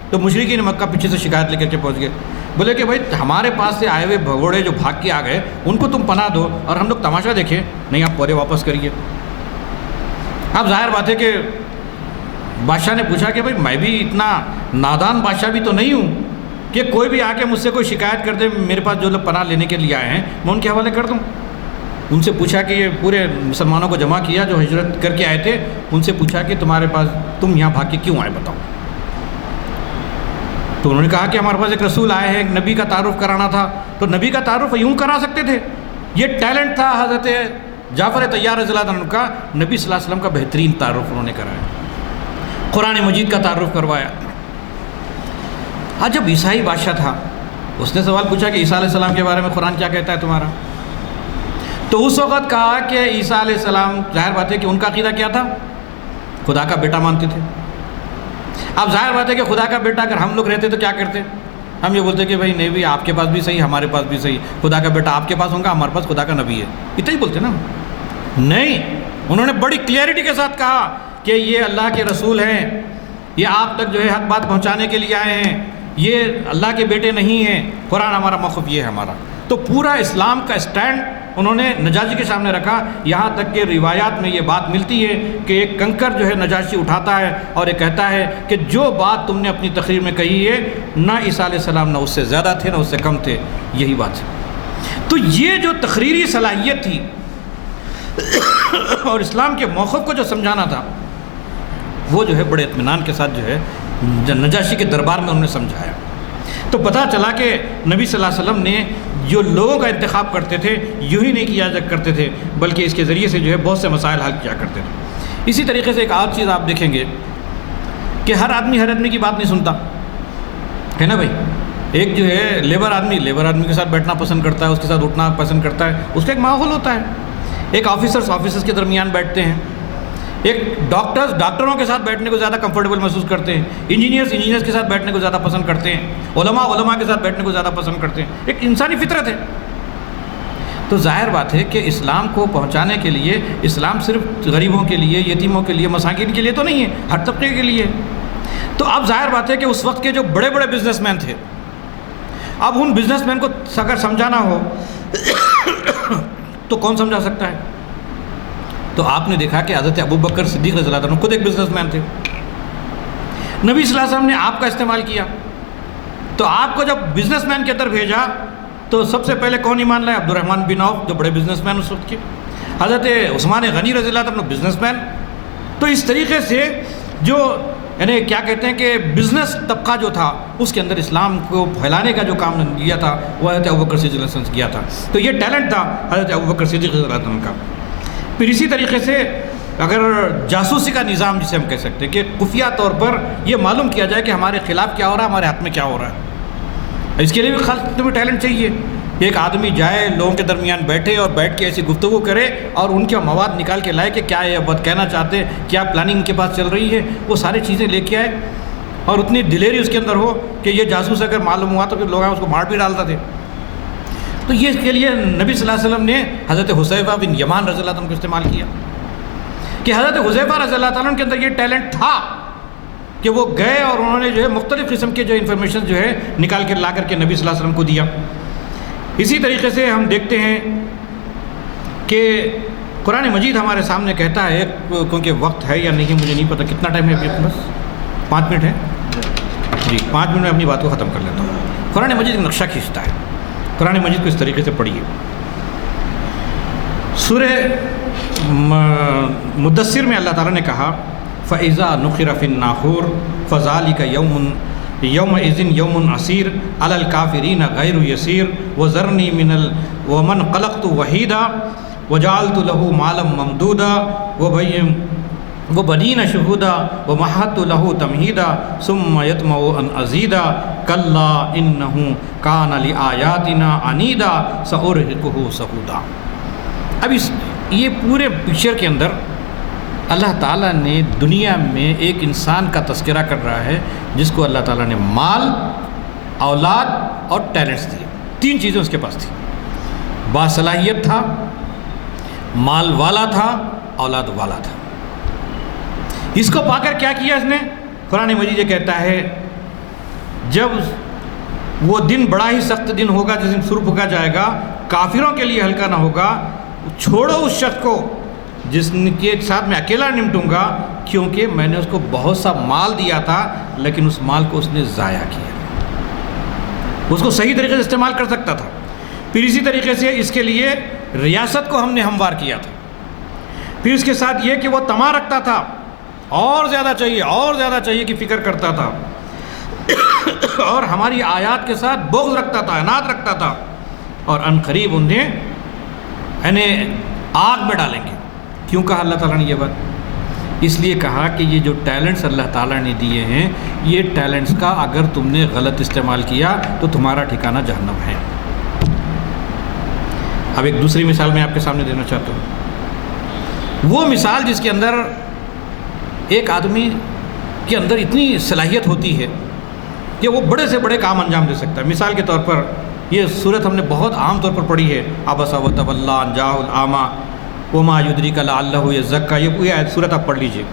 تو مشرکین مکہ پیچھے سے شکایت لے کر کے پہنچ گئے، بولے کہ بھائی ہمارے پاس سے آئے ہوئے بھگوڑے جو بھاگ کے آ گئے ان کو تم پناہ دو اور ہم لوگ تماشا دیکھیں، نہیں آپ پورے واپس کریے۔ اب ظاہر بات ہے کہ بادشاہ نے پوچھا کہ بھائی میں بھی اتنا نادان بادشاہ بھی تو نہیں ہوں کہ کوئی بھی آ کے مجھ سے کوئی شکایت کر دے، میرے پاس جو لوگ پناہ لینے کے لیے آئے ہیں میں ان کے حوالے کر دوں۔ ان سے پوچھا کہ یہ پورے مسلمانوں کو جمع کیا جو ہجرت کر کے آئے تھے، ان سے پوچھا کہ تمہارے پاس تم یہاں بھاگ کے کیوں آئے بتاؤ۔ تو انہوں نے کہا کہ ہمارے پاس ایک رسول آئے ہیں، ایک نبی کا تعارف کرانا تھا۔ تو نبی کا تعارف یوں کرا سکتے تھے، یہ ٹیلنٹ تھا حضرت جعفر طیار رضی اللہ عنہ کا، نبی صلی اللہ علیہ وسلم کا بہترین تعارف انہوں نے کرایا، قرآن مجید کا تعارف کروایا۔ جب عیسائی بادشاہ تھا اس نے سوال پوچھا کہ عیسیٰ علیہ السلام کے بارے میں قرآن کیا کہتا ہے تمہارا؟ تو اس وقت کہا کہ عیسیٰ علیہ السلام، ظاہر بات ہے کہ ان کا عقیدہ کیا تھا؟ خدا کا بیٹا مانتے تھے۔ اب ظاہر بات ہے کہ خدا کا بیٹا اگر ہم لوگ رہتے تو کیا کرتے؟ ہم یہ بولتے کہ بھائی نہیں بھی آپ کے پاس بھی صحیح، ہمارے پاس بھی صحیح، خدا کا بیٹا آپ کے پاس ہوگا، ہمارے پاس خدا کا نبی ہے، اتنا ہی بولتے نا۔ نہیں، انہوں نے بڑی کلیئرٹی کے ساتھ کہا کہ یہ اللہ کے رسول ہیں، یہ آپ تک جو ہے حق بات پہنچانے کے لیے آئے ہیں، یہ اللہ کے بیٹے نہیں ہیں، قرآن ہمارا موقف یہ ہے ہمارا۔ تو پورا اسلام کا اسٹینڈ انہوں نے نجاشی کے سامنے رکھا، یہاں تک کہ روایات میں یہ بات ملتی ہے کہ ایک کنکر جو ہے نجاشی اٹھاتا ہے اور یہ کہتا ہے کہ جو بات تم نے اپنی تقریر میں کہی ہے، نہ عیسیٰ علیہ السلام نہ اس سے زیادہ تھے نہ اس سے کم تھے، یہی بات ہے۔ تو یہ جو تقریری صلاحیت تھی اور اسلام کے موقف کو جو سمجھانا تھا، وہ جو ہے بڑے اطمینان کے ساتھ جو ہے نجاشی کے دربار میں انہوں نے سمجھایا۔ تو پتہ چلا کہ نبی صلی اللہ علیہ وسلم نے جو لوگوں کا انتخاب کرتے تھے یوں ہی نہیں کیا کرتے تھے، بلکہ اس کے ذریعے سے جو ہے بہت سے مسائل حل کیا کرتے تھے۔ اسی طریقے سے ایک اور چیز آپ دیکھیں گے کہ ہر آدمی کی بات نہیں سنتا ہے نا بھائی۔ ایک جو ہے لیبر آدمی کے ساتھ بیٹھنا پسند کرتا ہے، اس کے ساتھ اٹھنا پسند کرتا ہے، اس کا ایک ماحول ہوتا ہے۔ ایک آفیسرز کے درمیان بیٹھتے ہیں، ایک ڈاکٹروں کے ساتھ بیٹھنے کو زیادہ کمفرٹیبل محسوس کرتے ہیں، انجینئرز کے ساتھ بیٹھنے کو زیادہ پسند کرتے ہیں، علماء کے ساتھ بیٹھنے کو زیادہ پسند کرتے ہیں، ایک انسانی فطرت ہے۔ تو ظاہر بات ہے کہ اسلام کو پہنچانے کے لیے اسلام صرف غریبوں کے لیے، یتیموں کے لیے، مساکین کے لیے تو نہیں ہے، ہر طبقے کے لیے۔ تو اب ظاہر بات ہے کہ اس وقت کے جو بڑے بڑے بزنس مین تھے، اب ان بزنس مین کو اگر سمجھانا ہو تو کون سمجھا سکتا ہے؟ تو آپ نے دیکھا کہ حضرت ابوبکر صدیق رضی اللہ عنہ خود ایک بزنس مین تھے، نبی صلی اللہ علیہ وسلم نے آپ کا استعمال کیا۔ تو آپ کو جب بزنس مین کے اندر بھیجا تو سب سے پہلے کون ایمان لائے؟ عبد الرحمن بن عوف، جو بڑے بزنس مین اس وقت کے، حضرت عثمان غنی رضی اللہ عنہ بزنس مین۔ تو اس طریقے سے جو یعنی کیا کہتے ہیں کہ بزنس طبقہ جو تھا اس کے اندر اسلام کو پھیلانے کا جو کام کیا تھا وہ حضرت ابوبکر صدیق رضی اللہ عنہ نے کیا تھا۔ تو یہ ٹیلنٹ تھا حضرت ابوبکر صدیق رضی اللہ عنہ کا۔ پھر اسی طریقے سے اگر جاسوسی کا نظام جسے ہم کہہ سکتے ہیں کہ خفیہ طور پر یہ معلوم کیا جائے کہ ہمارے خلاف کیا ہو رہا ہے، ہمارے حق میں کیا ہو رہا ہے، اس کے لیے بھی خاص ٹیلنٹ چاہیے۔ ایک آدمی جائے، لوگوں کے درمیان بیٹھے اور بیٹھ کے ایسی گفتگو کرے اور ان کے مواد نکال کے لائے کہ کیا یہ بات کہنا چاہتے ہیں، کیا پلاننگ ان کے پاس چل رہی ہے، وہ ساری چیزیں لے کے آئے اور اتنی دلیری اس کے اندر ہو کہ یہ جاسوس اگر معلوم ہوا تو پھر لوگ اس کو مار بھی ڈالتا تھے۔ تو یہ اس کے لیے نبی صلی اللہ علیہ وسلم نے حضرت حذیفہ بن یمان رضی اللہ عنہ کو استعمال کیا کہ حضرت حذیفہ رضی اللہ عنہ کے اندر یہ ٹیلنٹ تھا کہ وہ گئے اور انہوں نے جو ہے مختلف قسم کے جو انفارمیشن جو ہے نکال کے لا کر کے نبی صلی اللہ علیہ وسلم کو دیا۔ اسی طریقے سے ہم دیکھتے ہیں کہ قرآن مجید ہمارے سامنے کہتا ہے، کیونکہ وقت ہے یا نہیں مجھے نہیں پتہ، کتنا ٹائم ہے ابھی اپنے پاس؟ 5 منٹ ہے جی، 5 منٹ میں اپنی بات کو ختم کر لیتا ہوں۔ قرآن مجید ایک نقشہ کھینچتا ہے، قرآن مجید کو اس طریقے سے پڑھیے۔ سورہ مدثر میں اللہ تعالیٰ نے کہا فَإِذَا نُقِرَ فِي النَّاقُورِ فَذَلِكَ يَوْمَئِذٍ يَوْمٌ عَسِيرٌ عَلَى الْكَافِرِينَ غَيْرُ يَسِيرٌ وَذَرْنِي وَمَنْ خَلَقْتُ وَحِيدًا وَجَعَلْتُ لَهُ مَالًا مَمْدُودًا وَبَنِينَ شُهُودًا وَمَهَّدتُ لَهُ تَمْهِيدًا ثُمَّ يَطْمَعُ أَنْ أَزِيدَ كَلَّا إِنَّهُ كَانَ لِآيَاتِنَا عَنِيدًا سَأُرْهِقُهُ صَعُودًا۔ اب یہ پورے پکچر کے اندر اللہ تعالیٰ نے دنیا میں ایک انسان کا تذکرہ کر رہا ہے جس کو اللہ تعالیٰ نے مال، اولاد اور ٹیلنٹس دیے۔ 3 چیزیں اس کے پاس تھیں، باصلاحیت تھا، مال والا تھا، اولاد والا تھا۔ اس کو پا کر کیا کیا اس نے؟ قرآن مجید یہ کہتا ہے جب وہ دن بڑا ہی سخت دن ہوگا جس دن سر پھونکا جائے گا، کافروں کے لیے ہلکا نہ ہوگا، چھوڑو اس شخص کو جس کے ساتھ میں اکیلا نمٹوں گا، کیونکہ میں نے اس کو بہت سا مال دیا تھا لیکن اس مال کو اس نے ضائع کیا، اس کو صحیح طریقے سے استعمال کر سکتا تھا۔ پھر اسی طریقے سے اس کے لیے ریاست کو ہم نے ہموار کیا تھا۔ پھر اس کے ساتھ یہ کہ وہ طمع رکھتا تھا، اور زیادہ چاہیے اور زیادہ چاہیے کی فکر کرتا تھا، اور ہماری آیات کے ساتھ بغض رکھتا تھا، عناد رکھتا تھا، اور ان قریب انہیں آگ میں ڈالیں گے۔ کیوں کہا اللہ تعالیٰ نے یہ بات؟ اس لیے کہا کہ یہ جو ٹیلنٹس اللہ تعالیٰ نے دیے ہیں، یہ ٹیلنٹس کا اگر تم نے غلط استعمال کیا تو تمہارا ٹھکانہ جہنم ہے۔ اب ایک دوسری مثال میں آپ کے سامنے دینا چاہتا ہوں، وہ مثال جس کے اندر ایک آدمی کے اندر اتنی صلاحیت ہوتی ہے کہ وہ بڑے سے بڑے کام انجام دے سکتا ہے۔ مثال کے طور پر یہ صورت ہم نے بہت عام طور پر پڑھی ہے، عبس وتولی ان جاءہ الاعمی وما یدریک لعلہ یزکیٰ، یہ پوری صورت آپ پڑھ لیجئے۔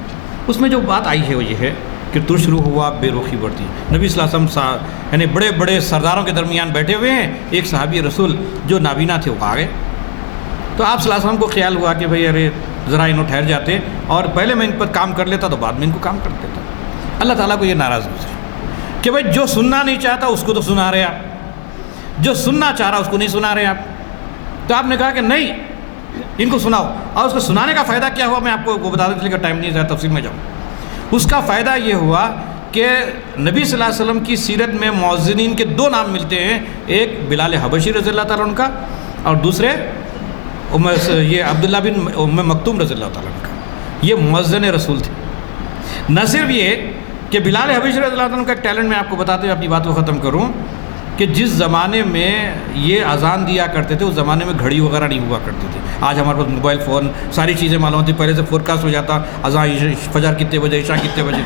اس میں جو بات آئی ہے وہ یہ ہے کہ شروع ہوا بے رخی بڑھتی۔ نبی صلی اللہ علیہ وسلم یعنی بڑے بڑے سرداروں کے درمیان بیٹھے ہوئے ہیں، ایک صحابی رسول جو نابینا تھے وہ آ گئے۔ تو آپ صلی اللہ علیہ وسلم کو خیال ہوا کہ بھئی ارے ذرا انہوں ٹھہر جاتے اور پہلے میں ان پر کام کر لیتا تو بعد میں ان کو کام کر دیتا۔ اللہ تعالیٰ کو یہ ناراض گزری کہ بھئی جو سننا نہیں چاہتا اس کو تو سنا رہے آپ، جو سننا چاہ رہا اس کو نہیں سنا رہے آپ۔ تو آپ نے کہا کہ نہیں، ان کو سناؤ۔ اور اس کو سنانے کا فائدہ کیا ہوا میں آپ کو بتا دوں، اس لیے کہ ٹائم نہیں ہے تفصیل میں جاؤں۔ اس کا فائدہ یہ ہوا کہ نبی صلی اللہ علیہ وسلم کی سیرت میں مؤذنین کے 2 نام ملتے ہیں، ایک بلال حبشی رضی اللہ تعالیٰ عنہ کا، اور دوسرے یہ عبداللہ بن ام مکتوم رضی اللہ تعالیٰ عنہ کا۔ یہ مؤذن رسول تھے۔ نہ صرف یہ کہ بلال حبشی رضی اللہ عنہ کا ایک ٹیلنٹ میں آپ کو بتاتے ہوئے اپنی بات کو ختم کروں کہ جس زمانے میں یہ اذان دیا کرتے تھے اس زمانے میں گھڑی وغیرہ نہیں ہوا کرتی تھی۔ آج ہمارے پاس موبائل فون ساری چیزیں معلوم ہوتی، پہلے سے فورکاسٹ ہو جاتا اذان فجر کتنے بجے، عشاء کتنے بجے۔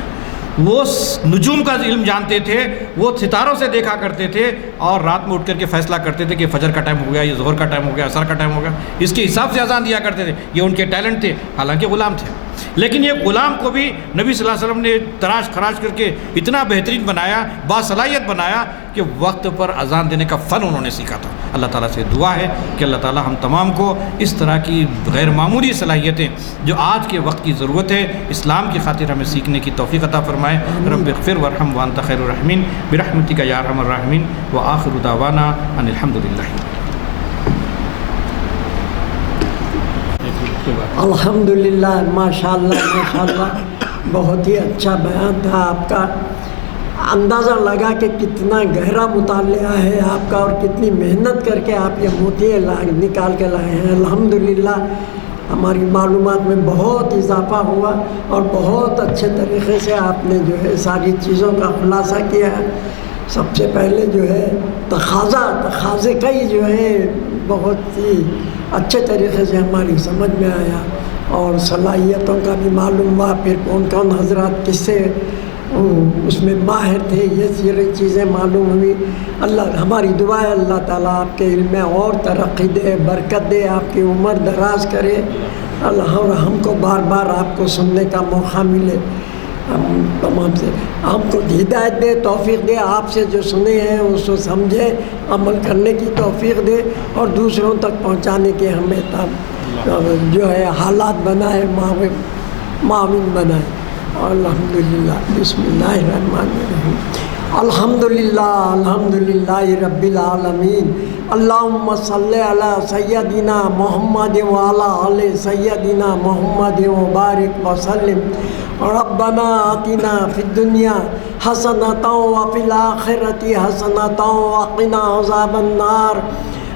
وہ نجوم کا علم جانتے تھے، وہ ستاروں سے دیکھا کرتے تھے اور رات میں اٹھ کر کے فیصلہ کرتے تھے کہ فجر کا ٹائم ہو گیا، یہ ظہر کا ٹائم ہو گیا، عصر کا ٹائم ہو گیا، اس کے حساب سے اذان دیا کرتے تھے. یہ ان کے ٹیلنٹ تھے، حالانکہ غلام تھے. لیکن یہ غلام کو بھی نبی صلی اللہ علیہ وسلم نے تراش خراش کر کے اتنا بہترین بنایا، باصلاحیت بنایا کہ وقت پر اذان دینے کا فن انہوں نے سیکھا تھا. اللہ تعالیٰ سے دعا ہے کہ اللہ تعالیٰ ہم تمام کو اس طرح کی غیر معمولی صلاحیتیں جو آج کے وقت کی ضرورت ہے اسلام کی خاطر ہمیں سیکھنے کی توفیق عطا فرمائے. رب اغفر وارحم وانت خیر الراحمین برحمتک یا ارحم الراحمین وآخر دعوانا ان الحمدللہ. الحمدللہ، ماشاءاللہ بہت ہی اچھا بیان تھا آپ کا. اندازہ لگا کہ کتنا گہرا مطالعہ ہے آپ کا اور کتنی محنت کر کے آپ یہ موتیے نکال کے لائے ہیں. الحمدللہ ہماری معلومات میں بہت اضافہ ہوا اور بہت اچھے طریقے سے آپ نے جو ہے ساری چیزوں کا خلاصہ کیا ہے. سب سے پہلے جو ہے تقاضے کا ہی جو ہے بہت ہی اچھے طریقے سے ہماری سمجھ میں آیا اور صلاحیتوں کا بھی معلوم ہوا. پھر کون کون حضرات کس سے اس میں ماہر تھے، یہ ساری چیزیں معلوم ہوئی. اللہ ہماری دعا ہے اللہ تعالیٰ آپ کے علم میں اور ترقی دے، برکت دے، آپ کی عمر دراز کرے. اللہ اور ہم کو بار بار آپ کو سننے کا موقع ملے. ہم تمام سے ہم کو ہدایت دے، توفیق دے. آپ سے جو سنے ہیں اس کو سمجھے، عمل کرنے کی توفیق دے اور دوسروں تک پہنچانے کے ہمیں جو ہے حالات بنائے، معاون بنائے. الحمدللہ. بسم اللہ الرحمن الرحیم. الحمدللہ رب العالمین. اللہم صلی علی سیدنا محمد وعلی آل سیدنا محمد وبارک وسلم. ربنا آتنا فی الدنیا حسنۃ وفی الآخرۃ حسنۃ وقنا عذاب النار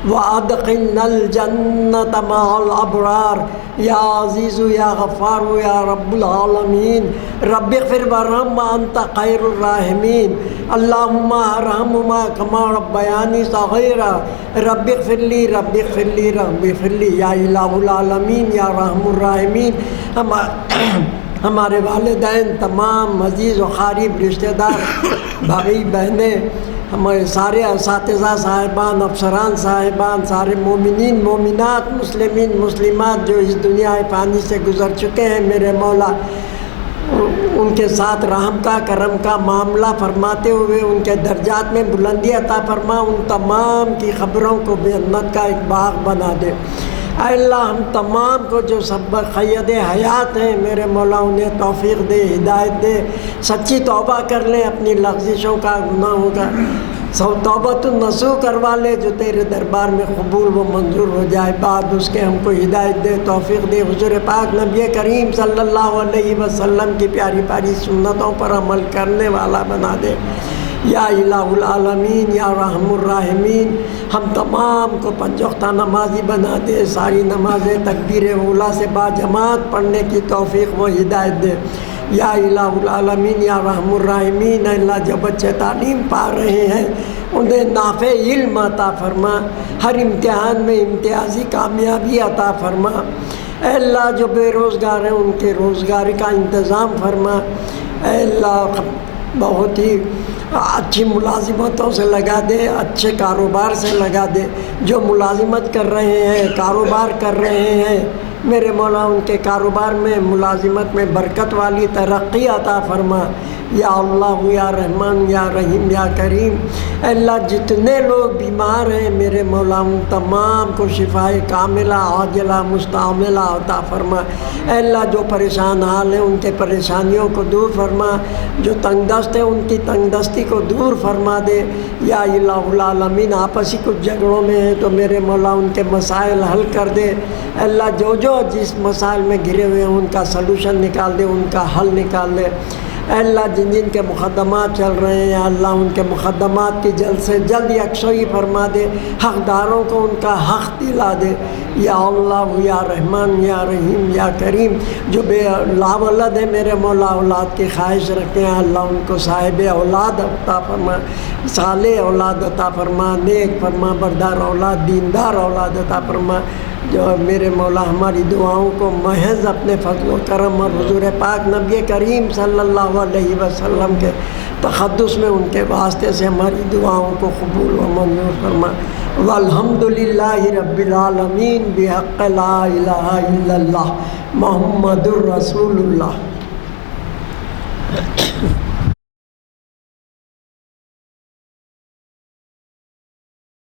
وادخلنا الجنة مع الابرار. یا عزیز یا غفار یا رب العالمین. رب اغفر وارحم وانت خیر الراحمین. اللہم ارحمہما کما ربیانی صغیرا. رب اغفر لی رب اغفر لی رب اغفر لی یا الہ العالمین یا رحم الراحمین. ہمارے والدین، تمام عزیز و قریب رشتہ دار، بھائی بہنیں، ہمارے سارے اساتذہ صاحبان، افسران صاحبان، سارے مومنین مومنات، مسلمین مسلمات جو اس دنیا فانی سے گزر چکے ہیں، میرے مولا ان کے ساتھ رحم کا کرم کا معاملہ فرماتے ہوئے ان کے درجات میں بلندی عطا فرما. ان تمام کی خبروں کو جنت کا ایک باغ بنا دے. اے اللہ ہم تمام کو جو سب قید حیات ہیں میرے مولا انہیں توفیق دے، ہدایت دے، سچی توبہ کر لیں اپنی لغزشوں کا، گناہوں کا. توبۃ النصوح کروا لے جو تیرے دربار میں قبول و منظور ہو جائے. بعد اس کے ہم کو ہدایت دے، توفیق دے. حضور پاک نبی کریم صلی اللہ علیہ وسلم کی پیاری پیاری سنتوں پر عمل کرنے والا بنا دے. یا الہ العالمین یا رحم الراحمین. ہم تمام کو پنج وقتہ نمازی بنا دے. ساری نمازیں تکبیر اولیٰ سے با جماعت پڑھنے کی توفیق و ہدایت دے. یا الہ العالمین یا رحم الراحمین. اللہ جو بچے تعلیم پا رہے ہیں انہیں نافع علم عطا فرما. ہر امتحان میں امتیازی کامیابی عطا فرما. اے اللہ جو بے روزگار ہیں ان کے روزگار کا انتظام فرما. اے اللہ بہت ہی اچھی ملازمتوں سے لگا دے، اچھے کاروبار سے لگا دے. جو ملازمت کر رہے ہیں، کاروبار کر رہے ہیں، میرے مولا ان کے کاروبار میں، ملازمت میں برکت والی ترقی عطا فرما. یا اللہ یا رحمان یا رحیم یا کریم. اے اللہ جتنے لوگ بیمار ہیں میرے مولا ان تمام کو شفائے کاملہ عاجلہ مستعملہ عطا فرما. اے اللہ جو پریشان حال ہیں ان کے پریشانیوں کو دور فرما. جو تنگ دست ہیں ان کی تنگ دستی کو دور فرما دے. یا الہ العالمین آپسی کچھ جھگڑوں میں ہیں تو میرے مولا ان کے مسائل حل کر دے. اے اللہ جو جس مسائل میں گھرے ہوئے ہیں ان کا سلوشن نکال دے، ان کا حل نکال دے. اے اللہ جن کے مقدمات چل رہے ہیں اللہ ان کے مقدمات کی جلد سے جلد یکسوئی فرما دے. حقداروں کو ان کا حق دلا دے. یا اللہ یا رحمان یا رحیم یا کریم. جو بے لاولد ہے میرے مولا اولاد کی خواہش رکھتے ہیں اللہ ان کو صاحب اولاد عطا فرما، صالح اولاد عطا فرما، نیک فرما بردار اولاد، دیندار اولاد عطا فرما. جو میرے مولا ہماری دعاؤں کو محض اپنے فضل و کرم اور حضور پاک نبی کریم صلی اللہ علیہ وسلم کے تقدس میں ان کے واسطے سے ہماری دعاؤں کو قبول و منظور فرما۔ والحمد للہ رب العالمین بحق لا الہ الا اللہ محمد الرسول اللہ۔